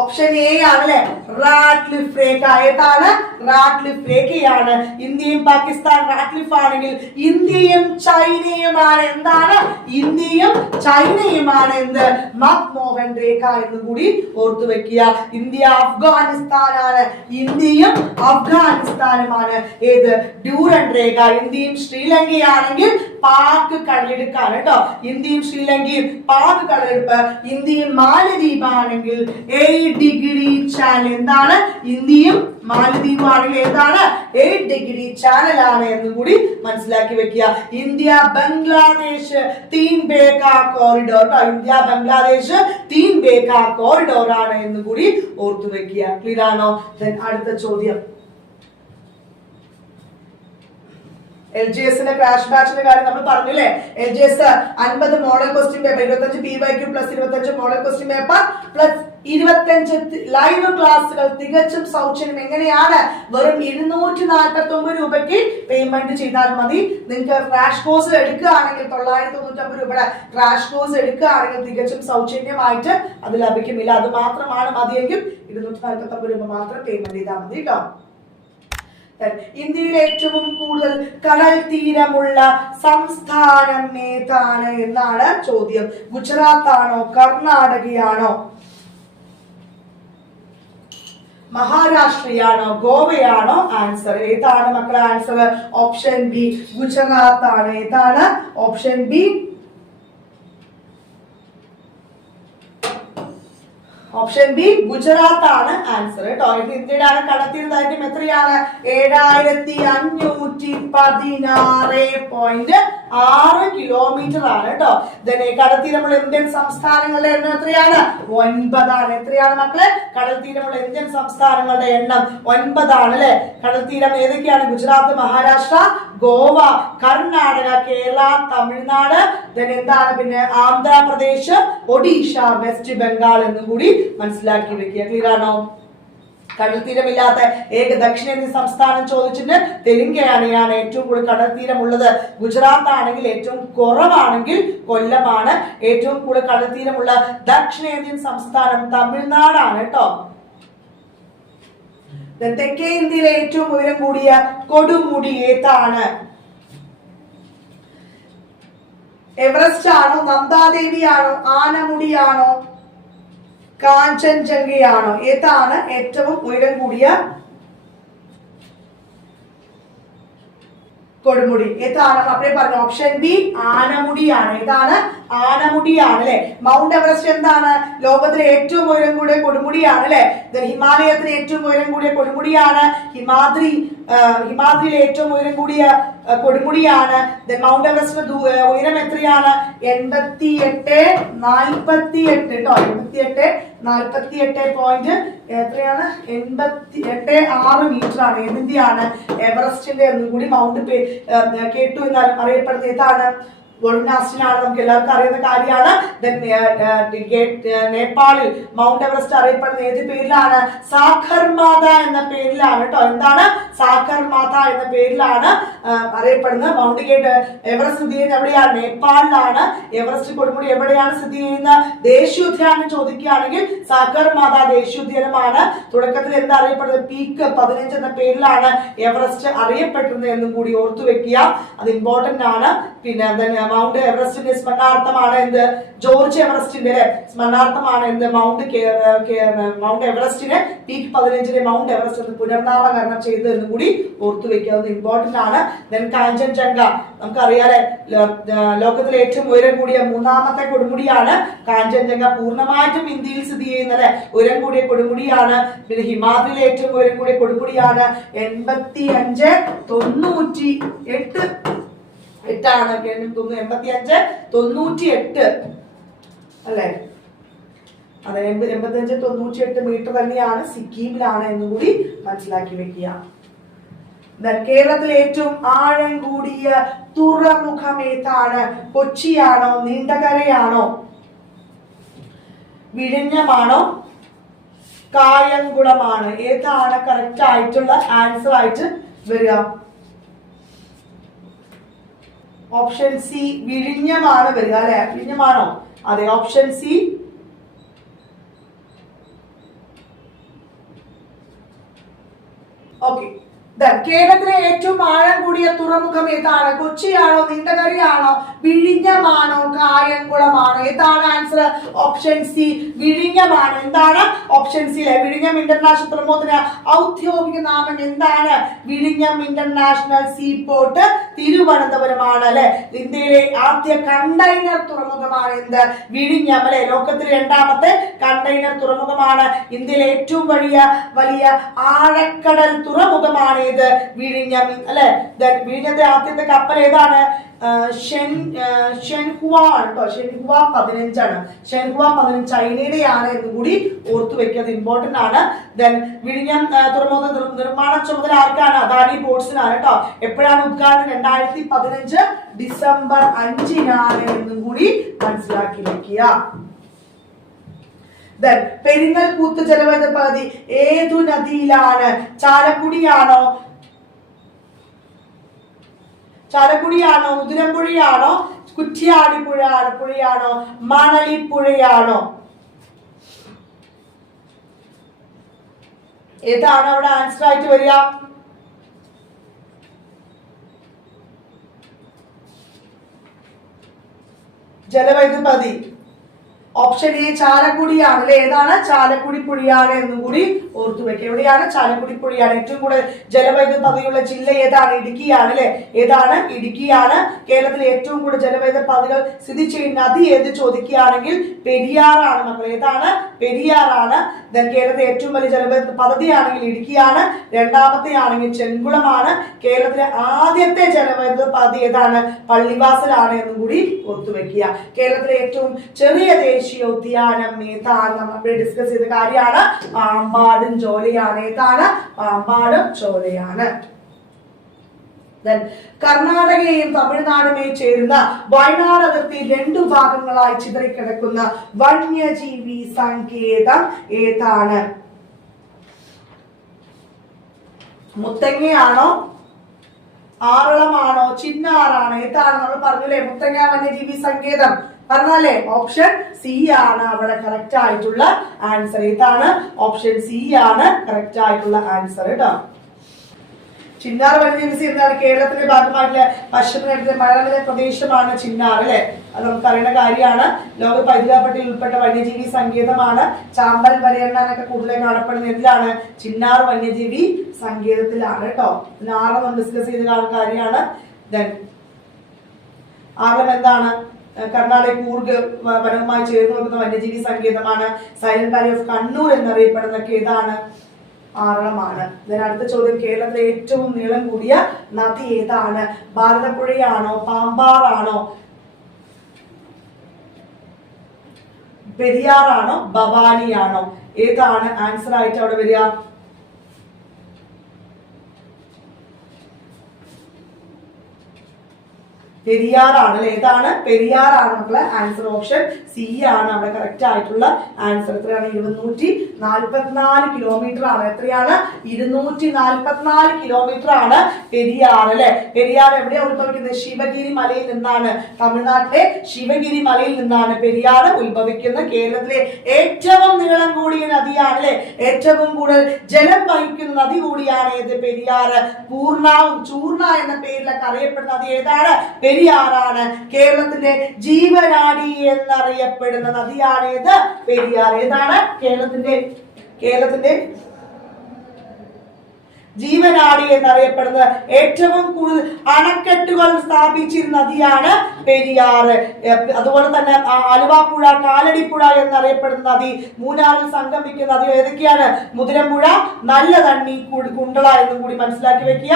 ഓപ്ഷൻ എ ആണ് അല്ലെ, റാഡ്ക്ലിഫ് രേഖ. ഏതാണ്? റാഡ്ക്ലിഫ് രേഖയാണ്. ഇന്ത്യയും പാകിസ്ഥാൻ റാഡ്ക്ലിഫ് ആണെങ്കിൽ ഇന്ത്യയും ചൈനയുമാണ് എന്താണ്? ഇന്ത്യയും ചൈനയുമാണ് എന്ത്? മക്മോഹൻ രേഖ എന്ന് കൂടി ഓർത്തു വെക്കുക. ഇന്ത്യ അഫ്ഗാനിസ്ഥാനാണ്. ഇന്ത്യയും അഫ്ഗാനിസ്ഥാനുമാണ് ഏത്? ഡ്യൂറന്റ് രേഖ. ഇന്ത്യയും ശ്രീലങ്കയാണെങ്കിൽ പാക് കടലെടുക്കാണ് കേട്ടോ. ഇന്ത്യയും ശ്രീലങ്കയും പാക് കടലെടുപ്പ്. ഇന്ത്യയും മാലദ്വീപ് ആണെങ്കിൽ 8 ഡിഗ്രി ചാനൽ. എന്താണ്? ഇന്ത്യയും മാലദ്വീപ് ആണെങ്കിൽ ഏതാണ്? 8 ഡിഗ്രി ചാനൽ ആണ് എന്ന് കൂടി മനസ്സിലാക്കി വെക്കുക. India Bangladesh 3 Bigha corridor. India Bangladesh 3 Bigha corridor ആണ് എന്ന് കൂടി ഓർത്തു വെക്കുക. ക്ലിയർ ആണോ? അടുത്ത ചോദ്യം, LGS ക്രാഷ് ബാച്ചിന്റെ കാര്യം നമ്മൾ പറഞ്ഞില്ലേ. LGS 50 model question paper, 25 PYQ plus 25 model question paper plus 25 live ക്ലാസ്സുകൾ തികച്ചും സൗജന്യം. എങ്ങനെയാണ്? വെറും 249 രൂപയ്ക്ക് പേയ്മെന്റ് ചെയ്താൽ മതി. നിങ്ങൾക്ക് ക്രാഷ് കോഴ്സ് എടുക്കുകയാണെങ്കിൽ 999 രൂപയുടെ ക്രാഷ് കോഴ്സ് എടുക്കുകയാണെങ്കിൽ തികച്ചും സൗജന്യമായിട്ട് അത് ലഭിക്കുമില്ല. അത് മാത്രമാണ് മതിയെങ്കിൽ 249 രൂപ മാത്രം പേയ്മെന്റ് ചെയ്താൽ മതി കേട്ടോ. ഇന്ത്യയിൽ ഏറ്റവും കൂടുതൽ കടൽ തീരമുള്ള സംസ്ഥാനം ഏതാണ് എന്നാണ് ചോദ്യം. ഗുജറാത്ത് ആണോ? കർണാടകയാണോ? മഹാരാഷ്ട്രയാണോ? ഗോവയാണോ? ആൻസർ ഏതാണ് മക്കളെ? ആൻസർ ഓപ്ഷൻ ബി, ഗുജറാത്ത് ആണ്. ഏതാണ്? Option B, option B Gujarat ആണ് ആൻസർ കേട്ടോ. ഇത് ഇന്ത്യയുടെ കടൽത്തീര ദൈർഘ്യം എത്രയാണ്? 7516.6 കിലോമീറ്റർ ആണ് കേട്ടോ. കടൽത്തീരമുള്ള ഇന്ത്യൻ സംസ്ഥാനങ്ങളുടെ എണ്ണം എത്രയാണ്? 9 ആണ്. എത്രയാണ് മക്കളെ? കടൽത്തീരമുള്ള ഇന്ത്യൻ സംസ്ഥാനങ്ങളുടെ എണ്ണം 9 ആണ് അല്ലെ. കടൽത്തീരം ഏതൊക്കെയാണ്? ഗുജറാത്ത്, മഹാരാഷ്ട്ര, ഗോവ, കർണാടക, കേരള, തമിഴ്നാട്, എന്താണ് പിന്നെ ആന്ധ്രാപ്രദേശ്, ഒഡീഷ, വെസ്റ്റ് ബംഗാൾ എന്നും കൂടി മനസ്സിലാക്കി വെക്കുക. ക്ലിയർ ആണോ? കടൽത്തീരമില്ലാത്ത ഏക ദക്ഷിണേന്ത്യൻ സംസ്ഥാനം ചോദിച്ചിട്ട് തെലുങ്കാനയാണ് ഏറ്റവും കൂടുതൽ കടൽത്തീരമുള്ളത്. ഗുജറാത്ത് ആണെങ്കിൽ ഏറ്റവും കുറവാണെങ്കിൽ കൊല്ലമാണ്. ഏറ്റവും കൂടുതൽ കടൽത്തീരമുള്ള ദക്ഷിണേന്ത്യൻ സംസ്ഥാനം തമിഴ്നാടാണ് കേട്ടോ. തെക്കേ ഇന്ത്യയിലെ ഏറ്റവും ഉയരം കൂടിയ കൊടുമുടി ഏതാണ്? എവറസ്റ്റ് ആണോ? നന്ദാദേവിയാണോ? ആനമുടിയാണോ? കാഞ്ചൻജംഗയാണോ? ഏതാണ് ഏറ്റവും ഉയരം കൂടിയ കൊടുമുടി? ഏതാണ് മക്കളെ പറഞ്ഞു? ഓപ്ഷൻ ബി ആനമുടിയാണ്. ഏതാണ്? ആനമുടിയാണ് അല്ലെ. മൗണ്ട് എവറസ്റ്റ് എന്താണ്? ലോകത്തിലെ ഏറ്റവും ഉയരം കൂടിയ കൊടുമുടിയാണ് അല്ലെ. ഹിമാലയത്തിലെ ഏറ്റവും ഉയരം കൂടിയ കൊടുമുടിയാണ്. ഹിമാദ്രിയിലെ ഏറ്റവും ഉയരം കൂടിയ കൊടുമുടിയാണ്. മൗണ്ട് എവറസ്റ്റിന്റെ ഉയരം എത്രയാണ്? 88.48 കേട്ടോ. 88.48 എത്രയാണ്? 88.6 മീറ്റർ ആണ്. ഏതിന്റെയാണ്? എവറസ്റ്റിന്റെ എന്നും കൂടി മൗണ്ട് കേട്ടു എന്ന് അറിയപ്പെടുന്ന ഏതാണ്? ഗോൾഡനാസ്റ്റിനാണ്. നമുക്ക് എല്ലാവർക്കും അറിയുന്ന കാര്യമാണ്. നേപ്പാളിൽ മൗണ്ട് എവറസ്റ്റ് അറിയപ്പെടുന്ന ഏത് പേരിലാണ്? സാഖർമാത എന്ന പേരിലാണ് കേട്ടോ. എന്താണ്? സാഖർമാത എന്ന പേരിലാണ് അറിയപ്പെടുന്നത്. മൗണ്ട് എവറസ്റ്റ് സ്ഥിതി ചെയ്യുന്നത് എവിടെയാണ്? നേപ്പാളിലാണ്. എവറസ്റ്റ് കൊടുമുടി എവിടെയാണ് സ്ഥിതി ചെയ്യുന്നത്? ദേശീയോദ്യാനം ചോദിക്കുകയാണെങ്കിൽ സാഖർമാത ദേശീയോദ്യാനമാണ്. തുടക്കത്തിൽ എന്താ അറിയപ്പെടുന്നത്? പീക്ക് 15 എന്ന പേരിലാണ് എവറസ്റ്റ് അറിയപ്പെടുന്നത് എന്നും കൂടി ഓർത്തു വെക്കുക. അത് ഇമ്പോർട്ടന്റ് ആണ്. പിന്നെ മൗണ്ട് എവറസ്റ്റിന്റെ സ്മരണാർത്ഥമാണ് എന്ത്, ജോർജ് എവറസ്റ്റിന്റെ സ്മരണാർത്ഥമാണ് എന്ത്, മൗണ്ട് എവറസ്റ്റിനെ പീക്ക് 15 മൗണ്ട് എവറസ്റ്റ് എന്ന് പുനർനാമകരണം ചെയ്തു എന്നും കൂടി ഓർത്തു വെക്കുന്നത് ഇമ്പോർട്ടന്റ് ആണ്. ദെൻ കാഞ്ചൻജംഗ നമുക്കറിയാലേ, ലോകത്തിലെ ഏറ്റവും ഉയരം കൂടിയ 3ാമത്തെ കൊടുമുടിയാണ് കാഞ്ചൻജംഗ. പൂർണ്ണമായിട്ടും ഇന്ത്യയിൽ സ്ഥിതി ചെയ്യുന്ന ഉയരം കൂടിയ കൊടുമുടിയാണ്. പിന്നെ ഹിമാദ്രിയിലെ ഏറ്റവും ഉയരം കൂടിയ കൊടുമുടിയാണ്. 85-98 ആണ് 85-98 അല്ലെ, അതെ 85-98 മീറ്റർ തന്നെയാണ്, സിക്കിമിലാണ് എന്നുകൂടി മനസ്സിലാക്കി വെക്കുക. കേരളത്തിലെ ഏറ്റവും ആഴം കൂടിയ തുറമുഖം ഏതാണ്? കൊച്ചിയാണോ, നീണ്ടകരയാണോ, വിഴിഞ്ഞമാണോ, കായംകുളമാണ്? ഏതാണ് കറക്റ്റ് ആയിട്ടുള്ള ആൻസർ ആയിട്ട് വരിക? ഓപ്ഷൻ സി വിഴിഞ്ഞമാണ് വരിക അല്ലെ, വിഴിഞ്ഞമാണോ? അതെ, ഓപ്ഷൻ സി. ഓക്കെ, കേരളത്തിലെ ഏറ്റവും ആഴം കൂടിയ തുറമുഖം ഏതാണ്? കൊച്ചിയാണോ, നീണ്ടകരയാണോ, വിഴിഞ്ഞമാണോ, കായംകുളമാണോ? ഏതാണ് ആൻസർ? ഓപ്ഷൻ സി വിഴിഞ്ഞമാണ്. എന്താണ് ഓപ്ഷൻ സി? വിഴിഞ്ഞം ഇന്റർനാഷണൽ തുറമുഖത്തിന് ഔദ്യോഗിക നാമം എന്താണ്? വിഴിഞ്ഞം ഇന്റർനാഷണൽ സീപോർട്ട് തിരുവനന്തപുരമാണ് അല്ലെ. ഇന്ത്യയിലെ ആദ്യ കണ്ടെയ്നർ തുറമുഖമാണ് എന്ത്? വിഴിഞ്ഞം അല്ലെ. ലോകത്തിലെ 2ാമത്തെ കണ്ടെയ്നർ തുറമുഖമാണ്. ഇന്ത്യയിലെ ഏറ്റവും വലിയ ആഴക്കടൽ തുറമുഖമാണ് ഇത് വിഴിഞ്ഞം അല്ലെ. വിഴിഞ്ഞത്തെ ആദ്യത്തെ കപ്പൽ ഏതാണ്? ഷെൻഹുവ 15 ആണ്. ഷെൻഹുവ 15 ചൈനയുടെയാണ് എന്നും കൂടി ഓർത്തു വെക്കുന്നത് ഇമ്പോർട്ടന്റ് ആണ്. ദെൻ വിഴിഞ്ഞം തുറമുഖ നിർമ്മാണ ചുമതല ആർക്കാണ്? അദാനി പോർട്സിനാണ് കേട്ടോ. എപ്പോഴാണ് ഉദ്ഘാടനം? 2015 ഡിസംബർ 5 എന്നും കൂടി മനസ്സിലാക്കി വെക്കുക. പെരിങ്ങൽകുത്ത് ജലവൈദ്യുത പദ്ധതി ഏതു നദിയിലാണ്? ചാലക്കുടിയാണോ, ഉദിരമ്പുഴയാണോ, കുറ്റ്യാടിപ്പുഴയാണോ, മണലിപ്പുഴയാണോ? ഏതാണ് അവിടെ ആൻസർ ആയിട്ട് വരിക? ജലവൈദ്യുത പദ്ധതി ഓപ്ഷൻ എ ചാലക്കുടിയാണ് അല്ലെ. ഏതാണ്? ചാലക്കുടി പുഴയാണ് എന്നും കൂടി ഓർത്തു വെക്കുക. എവിടെയാണ്? ചാലക്കുടി പുഴയാണ്. ഏറ്റവും കൂടുതൽ ജലവൈദ്യുത പദ്ധതിയുള്ള ജില്ല ഏതാണ്? ഇടുക്കിയാണ് അല്ലെ. ഏതാണ്? ഇടുക്കിയാണ്. കേരളത്തിലെ ഏറ്റവും കൂടുതൽ ജലവൈദ്യുത പദ്ധതികൾ സ്ഥിതി ചെയ്യുന്ന നദി ഏത് ചോദിക്കുകയാണെങ്കിൽ പെരിയാറാണ് മക്കൾ. ഏതാണ്? പെരിയാറാണ്. കേരളത്തിലെ ഏറ്റവും വലിയ ജലവൈദ്യുത പദ്ധതിയാണെങ്കിൽ ഇടുക്കിയാണ്. 2ാമത്തെ ആണെങ്കിൽ ചെങ്കുളമാണ്. കേരളത്തിലെ ആദ്യത്തെ ജലവൈദ്യുത പദ്ധതി ഏതാണ്? പള്ളിവാസലാണ് എന്നും കൂടി ഓർത്തു വെക്കുക. കേരളത്തിലെ ഏറ്റവും ചെറിയ ദേശീയ ഉദ്യാനം ഏതാണ്? നമ്മൾ ഡിസ്കസ് ചെയ്ത കാര്യമാണ്. പാമ്പാടും ചോലയാണ്. ഏതാണ്? പാമ്പാടും ചോലയാണ്. കർണാടകയും തമിഴ്നാടുമായി ചേരുന്ന വയനാട് അതിർത്തി 2 ഭാഗങ്ങളായി ചിതറിക്കിടക്കുന്ന വന്യജീവി സങ്കേതം ഏതാണ്? മുത്തങ്ങയാണോ, ആറളമാണോ, ചിന്നാറാണോ? ഏതാണ്? നമ്മൾ പറഞ്ഞല്ലേ മുത്തങ്ങ വന്യജീവി സങ്കേതം പറഞ്ഞല്ലേ. ഓപ്ഷൻ സി ആണ് അവിടെ കറക്റ്റ് ആയിട്ടുള്ള ആൻസർ. ഏതാണ്? ഓപ്ഷൻ സി ആണ് കറക്റ്റ് ആയിട്ടുള്ള ആൻസർ കേട്ടോ. ചിന്നാർ വന്യജീവി എന്താണ്? കേരളത്തിന്റെ ഭാഗമായിട്ടുള്ള പശ്ചിമഘട്ടത്തിലെ മഴനില പ്രദേശമാണ് ചിന്നാർ അല്ലെ. അത് നമുക്കറിയുന്ന കാര്യമാണ്. ലോക പൈതൃക പട്ടികയിൽ ഉൾപ്പെട്ട വന്യജീവി സങ്കേതമാണ്. ചാമ്പൽ വരയണ്ണാനൊക്കെ കൂടുതലായി കാണപ്പെടുന്ന ഇതിലാണ്? ചിന്നാർ വന്യജീവി സങ്കേതത്തിലാണ് കേട്ടോ. ആറളം നമ്മൾ ഡിസ്കസ് ചെയ്ത കാര്യമാണ്. ആറളം എന്താണ്? കർണാടക കൂർഗ് വനവുമായി ചേർന്ന് നിൽക്കുന്ന വന്യജീവി സങ്കേതമാണ്. സൈലന്റ് വാലി ഓഫ് കണ്ണൂർ എന്നറിയപ്പെടുന്നൊക്കെ ഏതാണ്? ആറളമാണ്. അടുത്ത ചോദ്യം, കേരളത്തിലെ ഏറ്റവും നീളം കൂടിയ നദി ഏതാണ്? ഭാരതപ്പുഴയാണോ, പാമ്പാറാണോ, പെരിയാറാണോ, ഭവാനിയാണോ? ഏതാണ് ആൻസർ ആയിട്ട് അവിടെ വരിക? പെരിയാറാണ് അല്ലെ. ഏതാണ്? പെരിയാറാണ് മക്കളെ. ആൻസർ ഓപ്ഷൻ സി ആണ് അവിടെ കറക്റ്റ് ആയിട്ടുള്ള ആൻസർ. എത്രയാണ്? 244 കിലോമീറ്റർ ആണ്. എത്രയാണ്? 244 കിലോമീറ്റർ ആണ് പെരിയാർ അല്ലെ. പെരിയാർ എവിടെയാണ് ഉത്ഭവിക്കുന്നത്? ശിവഗിരി മലയിൽ നിന്നാണ്. തമിഴ്നാട്ടിലെ ശിവഗിരി മലയിൽ നിന്നാണ് പെരിയാർ ഉത്ഭവിക്കുന്നത്. കേരളത്തിലെ ഏറ്റവും നീളം കൂടിയ നദിയാണ് അല്ലെ. ഏറ്റവും കൂടുതൽ ജലം വഹിക്കുന്ന നദി കൂടിയാണ് ഏത്? പെരിയാർ. പൂർണ്ണവും ചൂർണ എന്ന പേരിലൊക്കെ അറിയപ്പെടുന്ന നദി ഏതാണ്? പെരിയാറാണ്. കേരളത്തിന്റെ ജീവനാഡി എന്നറിയപ്പെടുന്ന നദിയാണ് ഏത്? പെരിയാർ. ഏതാണ് കേരളത്തിന്റെ ജീവനാഡി എന്നറിയപ്പെടുന്നത്. ഏറ്റവും കൂടുതൽ അണക്കെട്ടുകൾ സ്ഥാപിച്ചിരുന്ന നദിയാണ് പെരിയാർ. അതുപോലെ തന്നെ ആലുവാപ്പുഴ, കാലടിപ്പുഴ എന്നറിയപ്പെടുന്ന നദി, മൂന്നാറിൽ സംഗമിക്കുന്ന നദി ഏതൊക്കെയാണ്? മുതിരമ്പുഴ, നല്ല തണ്ണി, കുണ്ടള എന്നും കൂടി മനസ്സിലാക്കി വെക്കുക.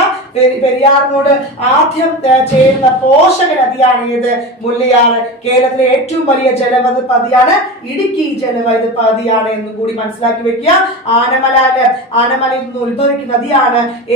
പെരിയാറിനോട് ആദ്യം ചേരുന്ന പോഷക നദിയാണ് ഏത്? മുല്ലയാറ്. കേരളത്തിലെ ഏറ്റവും വലിയ ജലപതിയാണ് ഇടുക്കി ജലപതിയാണ് എന്നും കൂടി മനസ്സിലാക്കി വെക്കുക. ആനമലയിൽ നിന്ന് ഉത്ഭവിക്കുന്ന നദിയാണ്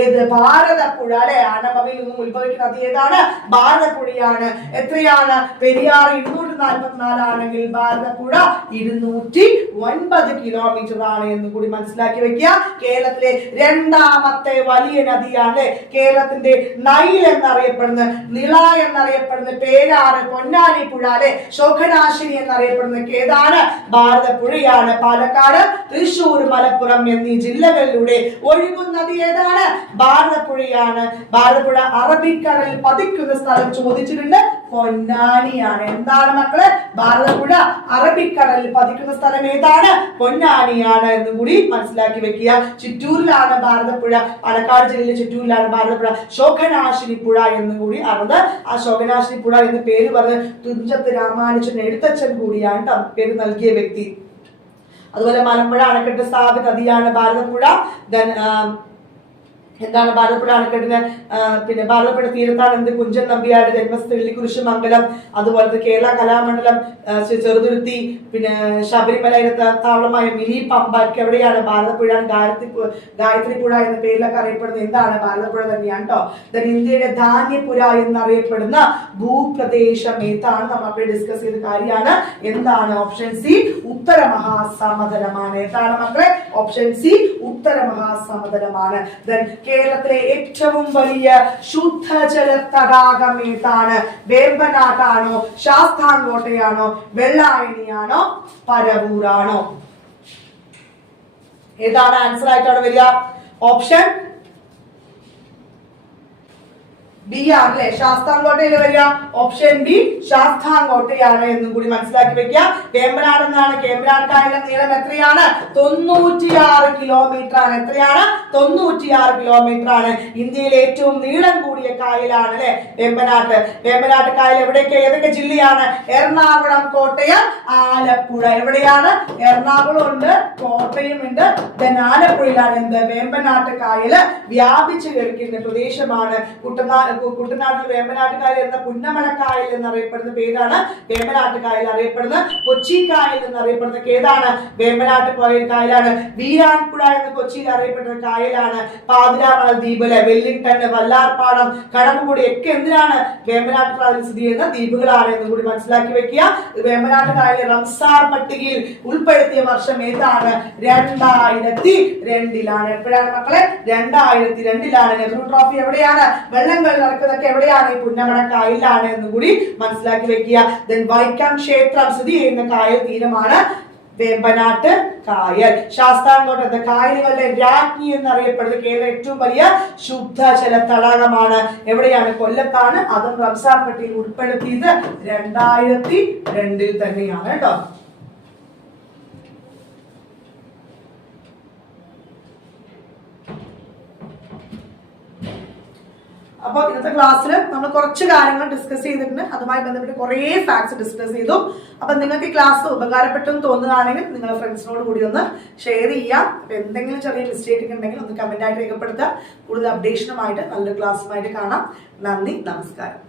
ഏത്? ഭാരതപ്പുഴ. അല്ലെ, ആനമലയിൽ നിന്നും ഉത്ഭവിക്കുന്ന നദി ഏതാണ്? ഭാരതപ്പുഴയാണ്. എത്രയാണ്? പെരിയാർ 244 ആണെങ്കിൽ ഭാരതപ്പുഴ 209 കിലോമീറ്റർ ആണ് എന്ന് കൂടി മനസ്സിലാക്കി വെക്കുക. കേരളത്തിലെ രണ്ടാമത്തെ വലിയ നദിയാണ് കേരളത്തിന്റെ നൈൽ എന്നറിയപ്പെടുന്ന, നിള എന്നറിയപ്പെടുന്ന പേരാറ്, പൊന്നാനിപ്പുഴ, അല്ലെ, ശോഭനാശിനി എന്നറിയപ്പെടുന്ന ഏതാണ്? ഭാരതപ്പുഴയാണ്. പാലക്കാട്, തൃശൂർ, മലപ്പുറം എന്നീ ജില്ലകളിലൂടെ ഒഴുകുന്ന നദി ഏതാണ്? ഭാരതപ്പുഴയാണ്. ഭാരതപ്പുഴ അറബിക്കടലിൽ പതിക്കുന്ന സ്ഥലം ചോദിച്ചിട്ടുണ്ട്, പൊന്നാനിയാണ്. എന്താണ് മക്കളെ? ഭാരതപ്പുഴ അറബിക്കടലിൽ പതിക്കുന്ന സ്ഥലം ഏതാണ്? പൊന്നാനിയാണ് എന്നും കൂടി മനസ്സിലാക്കി വെക്കുക. ചിറ്റൂരിലാണ് ഭാരതപ്പുഴ, പാലക്കാട് ജില്ലയിലെ ചിറ്റൂരിലാണ് ഭാരതപ്പുഴ. ശോഭനാശിനി പുഴ എന്നും കൂടി അറിഞ്ഞത്. ആ ശോഭനാശിനി പുഴ എന്ന് പേര് പറഞ്ഞ് തുഞ്ചത്ത് രാമാനുജൻ എഴുത്തച്ഛൻ കൂടിയാണ് പേര് നൽകിയ വ്യക്തി. അതുപോലെ മലമ്പുഴ അണക്കെട്ട് സ്ഥാപിത നദിയാണ് ഭാരതപ്പുഴ. എന്താണ് ഭാരതപ്പുഴ അണക്കെട്ടിന്? പിന്നെ ഭാരതപ്പുഴ തീരത്താണ് എന്ത്? കുഞ്ചൻ നമ്പ്യാരുടെ ജന്മസ്ഥലം വെള്ളിക്കുരിശ് മംഗലം, അതുപോലെ കേരള കലാമണ്ഡലം, ചെറുതുരുത്തി, പിന്നെ ശബരിമല താവളമായ മിനി പമ്പ ഒക്കെ എവിടെയാണ്? ഭാരതപ്പുഴ. ഗായത്രി പുഴ എന്ന പേരിലൊക്കെ അറിയപ്പെടുന്നത് എന്താണ്? ഭാരതപ്പുഴ തന്നെയാണ് കേട്ടോ. ഇന്ത്യയുടെ ധാന്യപുര എന്നറിയപ്പെടുന്ന ഭൂപ്രദേശം ഏതാണ്? നമ്മൾ ഡിസ്കസ് ചെയ്ത കാര്യമാണ്. എന്താണ്? ഓപ്ഷൻ സി, ഉത്തര മഹാസമതലമാണ്. ഏതാണ് മക്കളെ? ഓപ്ഷൻ സി, ഉത്തര മഹാസമതലമാണ്. കേരളത്തിലെ ഏറ്റവും വലിയ ശുദ്ധജല തടാകം ഏതാണ്? വേമ്പനാട്ടാണോ, ശാസ്താംകോട്ടയാണോ, വെള്ളായണിയാണോ, പരവൂരാണോ? ഏതാണ് ആൻസർ ആയിട്ടാണ് വരിക? ഓപ്ഷൻ ബി ആണ് അല്ലെ, ശാസ്താംകോട്ടയിൽ വരിക. ഓപ്ഷൻ ബി ശാസ്താംകോട്ടയാണ് എന്നും കൂടി മനസ്സിലാക്കി വെക്കുക. വേമ്പനാട് എന്നാണ്. വേമ്പനാട് കായലിന്റെ നീളം എത്രയാണ്? 96 കിലോമീറ്റർ ആണ്. എത്രയാണ്? 96 കിലോമീറ്റർ ആണ്. ഇന്ത്യയിലെ ഏറ്റവും നീളം കൂടിയ കായലാണ് അല്ലെ വേമ്പനാട്ട്. വേമ്പനാട്ട് കായൽ എവിടെയൊക്കെ, ഏതൊക്കെ ജില്ലയാണ്? എറണാകുളം, കോട്ടയം, ആലപ്പുഴ. എവിടെയാണ്? എറണാകുളം ഉണ്ട്, കോട്ടയം ഉണ്ട്, ആലപ്പുഴയിലാണ് എന്ത്? വേമ്പനാട്ട് കായല് വ്യാപിച്ചു കിടക്കുന്ന പ്രദേശമാണ്. കുട്ടനാട്ടിൽ വേമ്പനാട്ട് കായൽ എന്ന പുന്നമടക്കായൽ എന്നറിയപ്പെടുന്ന പേരാണ് വേമ്പനാട്ട് കായൽ അറിയപ്പെടുന്നത്. കൊച്ചി കായൽ എന്നറിയപ്പെടുന്ന ഏതാണ്? വേമ്പനാട്ട് കായലാണ്. വീരാൻപുഴ എന്ന കൊച്ചിയിൽ അറിയപ്പെടുന്ന കായലാണ്. പാതിരാമണൽ ദ്വീപില്, വെല്ലിംഗ്ടൺ, വല്ലാർപാടം, കടമ്പുടി ഒക്കെ എന്തിനാണ്? വേമ്പനാട്ട് കായലിൽ സ്ഥിതി ചെയ്യുന്ന ദ്വീപുകളാണ് എന്ന് കൂടി മനസ്സിലാക്കി വെക്കുക. വേമ്പനാട്ട് കായൽ റംസാർ പട്ടികയിൽ ഉൾപ്പെടുത്തിയ വർഷം ഏതാണ്? 2002 എപ്പോഴാണ് മക്കളെ? 2002 നെഹ്റു ട്രോഫി എവിടെയാണ്? വെള്ളംകളി നടക്കുന്നതൊക്കെ എവിടെയാണ്? ഈ പുന്നമട കായലിലാണ് എന്നും കൂടി മനസ്സിലാക്കി വെക്കുക. വൈക്കം ക്ഷേത്രം സ്ഥിതി ചെയ്യുന്ന കായൽ തീരമാണ് വേമ്പനാട്ട് കായൽ. ശാസ്താംകോട്ട കായലുകളുടെ രാജ്ഞി എന്നറിയപ്പെടുന്നത് കേരള ഏറ്റവും വലിയ ശുദ്ധജല തടാകമാണ്. എവിടെയാണ്? കൊല്ലത്താണ്. അതും റംസാർ പട്ടികയിൽ ഉൾപ്പെടുത്തിയത് 2002 തന്നെയാണ് കേട്ടോ. അപ്പോൾ ഇന്നത്തെ ക്ലാസ്സിൽ നമ്മൾ കുറച്ച് കാര്യങ്ങൾ ഡിസ്കസ് ചെയ്തിട്ടുണ്ട്. അതുമായി ബന്ധപ്പെട്ട് കുറേ ഫാക്ട്സ് ഡിസ്കസ് ചെയ്തു. അപ്പൊ നിങ്ങൾക്ക് ഈ ക്ലാസ് ഉപകാരപ്പെട്ടെന്ന് തോന്നുകയാണെങ്കിൽ നിങ്ങളുടെ ഫ്രണ്ട്സിനോട് കൂടി ഒന്ന് ഷെയർ ചെയ്യാം. അപ്പൊ എന്തെങ്കിലും ചെറിയ മിസ്റ്റേക്ക് ഉണ്ടെങ്കിൽ ഒന്ന് കമന്റ് ആയിട്ട് രേഖപ്പെടുത്തുക. കൂടുതൽ അപ്ഡേഷനുമായിട്ട് നല്ലൊരു ക്ലാസ്സുമായിട്ട് കാണാം. നന്ദി, നമസ്കാരം.